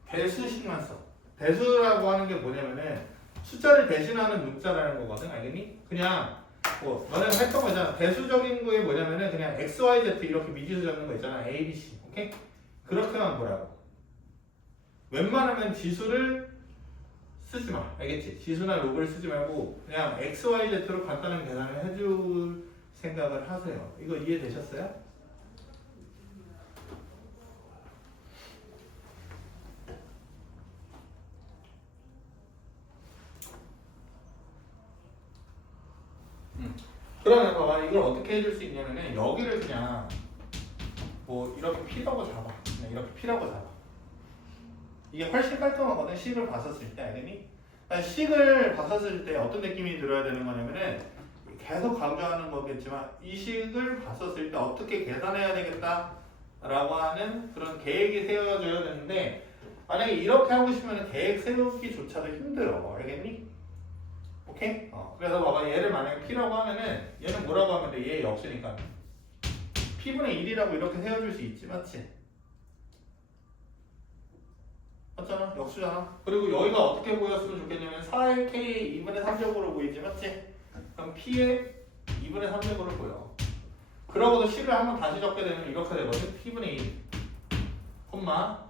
대수식만 써. 대수라고 하는 게 뭐냐면은 숫자를 대신하는 문자라는 거거든. 알겠니? 그냥 뭐 너네가 했던 거잖아. 대수적인 거에 뭐냐면은 그냥 x, y, z 이렇게 미지수 적는 거 있잖아. a, b, c. 오케이? 그렇게만 보라고. 웬만하면 지수를 쓰지 마. 알겠지? 지수나 로그를 쓰지 말고 그냥 x, y, z로 간단한 계산을 해줄 생각을 하세요. 이거 이해되셨어요? 그러면 봐봐. 이걸 어떻게 해줄 수 있냐면은 여기를 그냥 뭐 이렇게 P라고 잡아. 그냥 이렇게 P라고 잡아. 이게 훨씬 깔끔하거든. 식을 봤었을 때. 알겠니? 식을 봤었을 때 어떤 느낌이 들어야 되는 거냐면은 계속 강조하는 거겠지만 이 식을 봤었을 때 어떻게 계산해야 되겠다라고 하는 그런 계획이 세워져야 되는데 만약에 이렇게 하고 싶으면 계획 세우기조차도 힘들어. 알겠니? 오케이? 그래서 봐봐. 얘를 만약에 P라고 하면은 얘는 뭐라고 하면 돼? 얘 역수니까 P분의 1이라고 이렇게 세워줄 수 있지. 맞지? 맞잖아? 역수잖아. 그리고 여기가 어떻게 보였으면 좋겠냐면 4의 K 2분의 3제곱으로 보이지. 맞지? 그럼 P의 2분의 3제곱으로 보여. 그러고도 식을 한번 다시 적게 되면 이렇게 되거든. P분의 1 콤마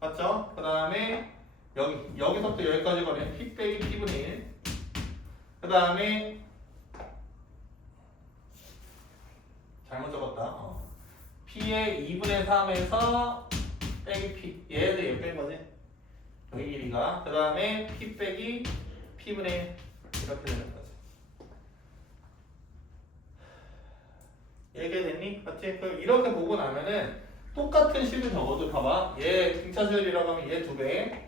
맞죠? 그 다음에 여기서부터 여기까지 거는 P 빼기 P분의 1 그 다음에 잘못 적었다. P의 2분의 3에서 빼기 P 얘도 얘 뺀 거지? 여기 길이가 그 다음에 P 빼기 P분의 1 이렇게 되는 거지. 얘기됐니? 맞지? 그럼 이렇게 보고 나면은 똑같은 식을 적어도 봐봐. 얘 등차수열이라고 하면 얘 2배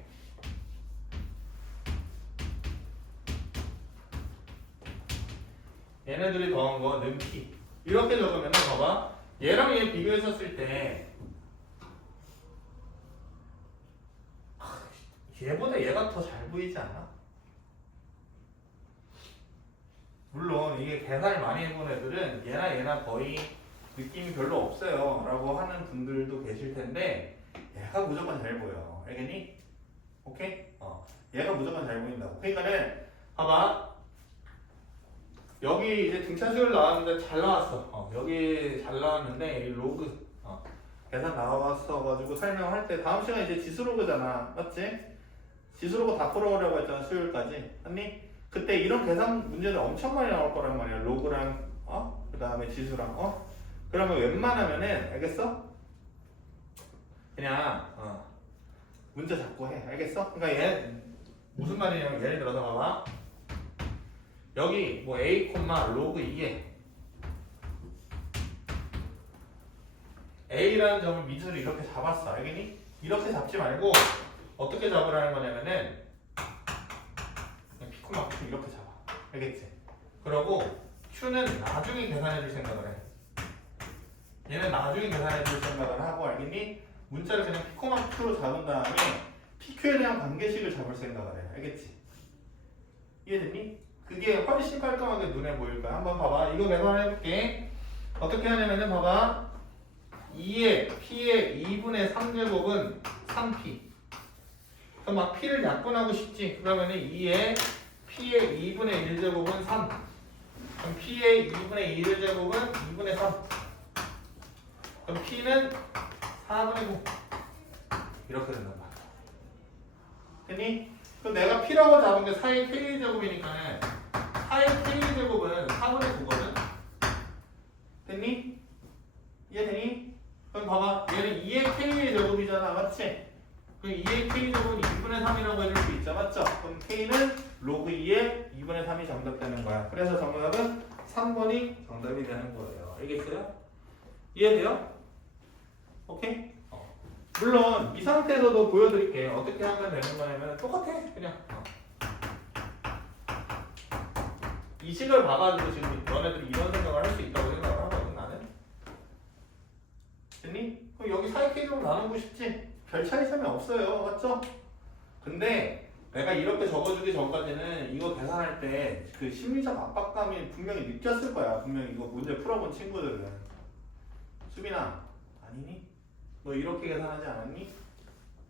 얘네들이 더한 거는 P 이렇게 적으면 봐봐. 얘랑 얘 비교했었을 때 얘보다 얘가 더 잘 보이지 않아? 물론 이게 계산을 많이 해본 애들은 얘나 거의 느낌이 별로 없어요 라고 하는 분들도 계실 텐데 얘가 무조건 잘 보여. 알겠니? 오케이? 얘가 무조건 잘 보인다고. 그러니까는 봐봐. 여기 이제 등차수열 나왔는데 잘 나왔어. 여기 잘 나왔는데 이 로그 계산 나왔어가지고 설명할 때 다음 시간 이제 지수로그잖아. 맞지? 지수로그 다 풀어오려고 했잖아. 수요일까지. 맞니? 그때 이런 계산 문제들 엄청 많이 나올 거란 말이야. 로그랑 그 다음에 지수랑 그러면 웬만하면은 알겠어? 그냥 문제 잡고 해. 알겠어? 그러니까 얘 무슨 말이냐면 예를 들어서 봐봐. 여기 뭐 a, 로그 2에 a라는 점을 미지수를 이렇게 잡았어. 알겠니? 이렇게 잡지 말고 어떻게 잡으라는 거냐면은 그냥 피코마 Q 이렇게 잡아. 알겠지? 그러고 Q는 나중에 계산해 줄 생각을 해. 얘는 나중에 계산해 줄 생각을 하고 알겠니? 문자를 그냥 피코마 Q로 잡은 다음에 PQ에 대한 관계식을 잡을 생각을 해. 알겠지? 이해됐니? 그게 훨씬 깔끔하게 눈에 보일 거야. 한번 봐봐. 이거 계산해볼게. 어떻게 하냐면은 봐봐. 2의 P의 2분의 3제곱은 3P. 그럼 막 P를 약분하고 싶지. 그러면은 2의 P의 2분의 1제곱은 3. 그럼 P의 2분의 1제곱은 2분의 3. 그럼 P는 4분의 9. 이렇게 된단 말이야. 됐니? 그럼 내가 P라고 잡은 게 4의 K제곱이니까는 4의 K제곱은 4분의 9거든? 됐니? 이해되니? 그럼 봐봐 얘는 2의 K제곱이잖아 맞지? 그럼 2의 K제곱은 2분의 3이라고 해줄 수 있죠 맞죠? 그럼 K는 로그 2의 2분의 3이 정답되는 거야 그래서 정답은 3번이 정답이 되는 거예요 알겠어요? 이해돼요? 오케이? 물론 이 상태에서도 보여드릴게요. 어떻게 하면 되는 거냐면 똑같아 그냥 이 식을 봐가지고 지금 너네들이 이런 생각을 할 수 있다고 생각을 하거든 나는. 됐니? 그럼 여기 4의 K제곱 나누고 싶지? 별 차이점이 없어요 맞죠? 근데 내가 이렇게 적어주기 전까지는 이거 계산할 때 그 심리적 압박감이 분명히 느꼈을 거야 분명히 이거 문제 풀어본 친구들은. 수빈아 아니니? 너 이렇게 계산하지 않았니?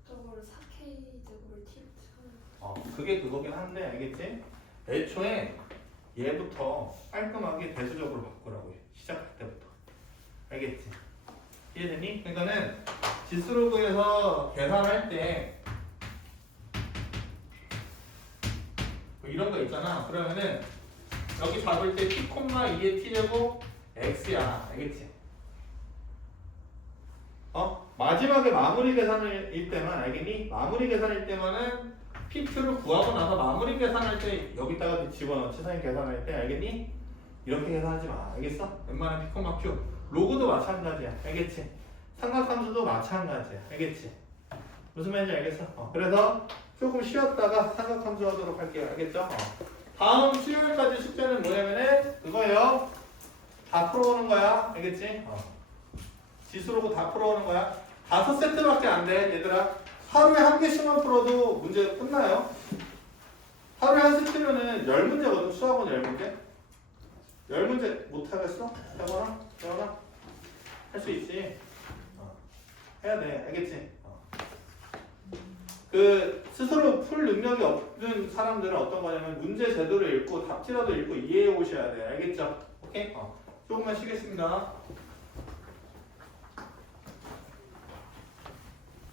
저거를 4K제곱을 T로 그게 그거긴 한데 알겠지? 애초에 얘부터 깔끔하게 대수적으로 바꾸라고 해. 시작할 때부터. 알겠지? 이해되니? 그러니까는 지수로그에서 계산할 때 뭐 이런 거 있잖아. 그러면은 여기 잡을 때 T, 2의 T제곱 X야. 알겠지? 마지막에 마무리 계산일 때만 알겠니? 마무리 계산일 때만은 P2를 구하고 나서 마무리 계산할 때 여기다가 집어넣지 선생님 계산할 때 알겠니? 이렇게 계산하지 마 알겠어? 웬만한 P, Q 로그도 마찬가지야 알겠지? 삼각함수도 마찬가지야 알겠지? 무슨 말인지 알겠어? 그래서 조금 쉬었다가 삼각함수 하도록 할게요 알겠죠? 다음 수요일까지 숙제는 뭐냐면은 그거예요 다 풀어오는 거야 알겠지? 지수로고 다 풀어오는 거야 5세트밖에 안 돼 얘들아 하루에 한 개씩만 풀어도 문제 끝나요 하루에 한 세트면은 10문제거든 수학은 10문제 10문제 못하겠어? 해보나? 해보나? 할 수 있지 해야 돼 알겠지? 그 스스로 풀 능력이 없는 사람들은 어떤 거냐면 문제 제대로 읽고 답지라도 읽고 이해해 오셔야 돼 알겠죠? 오케이? 조금만 쉬겠습니다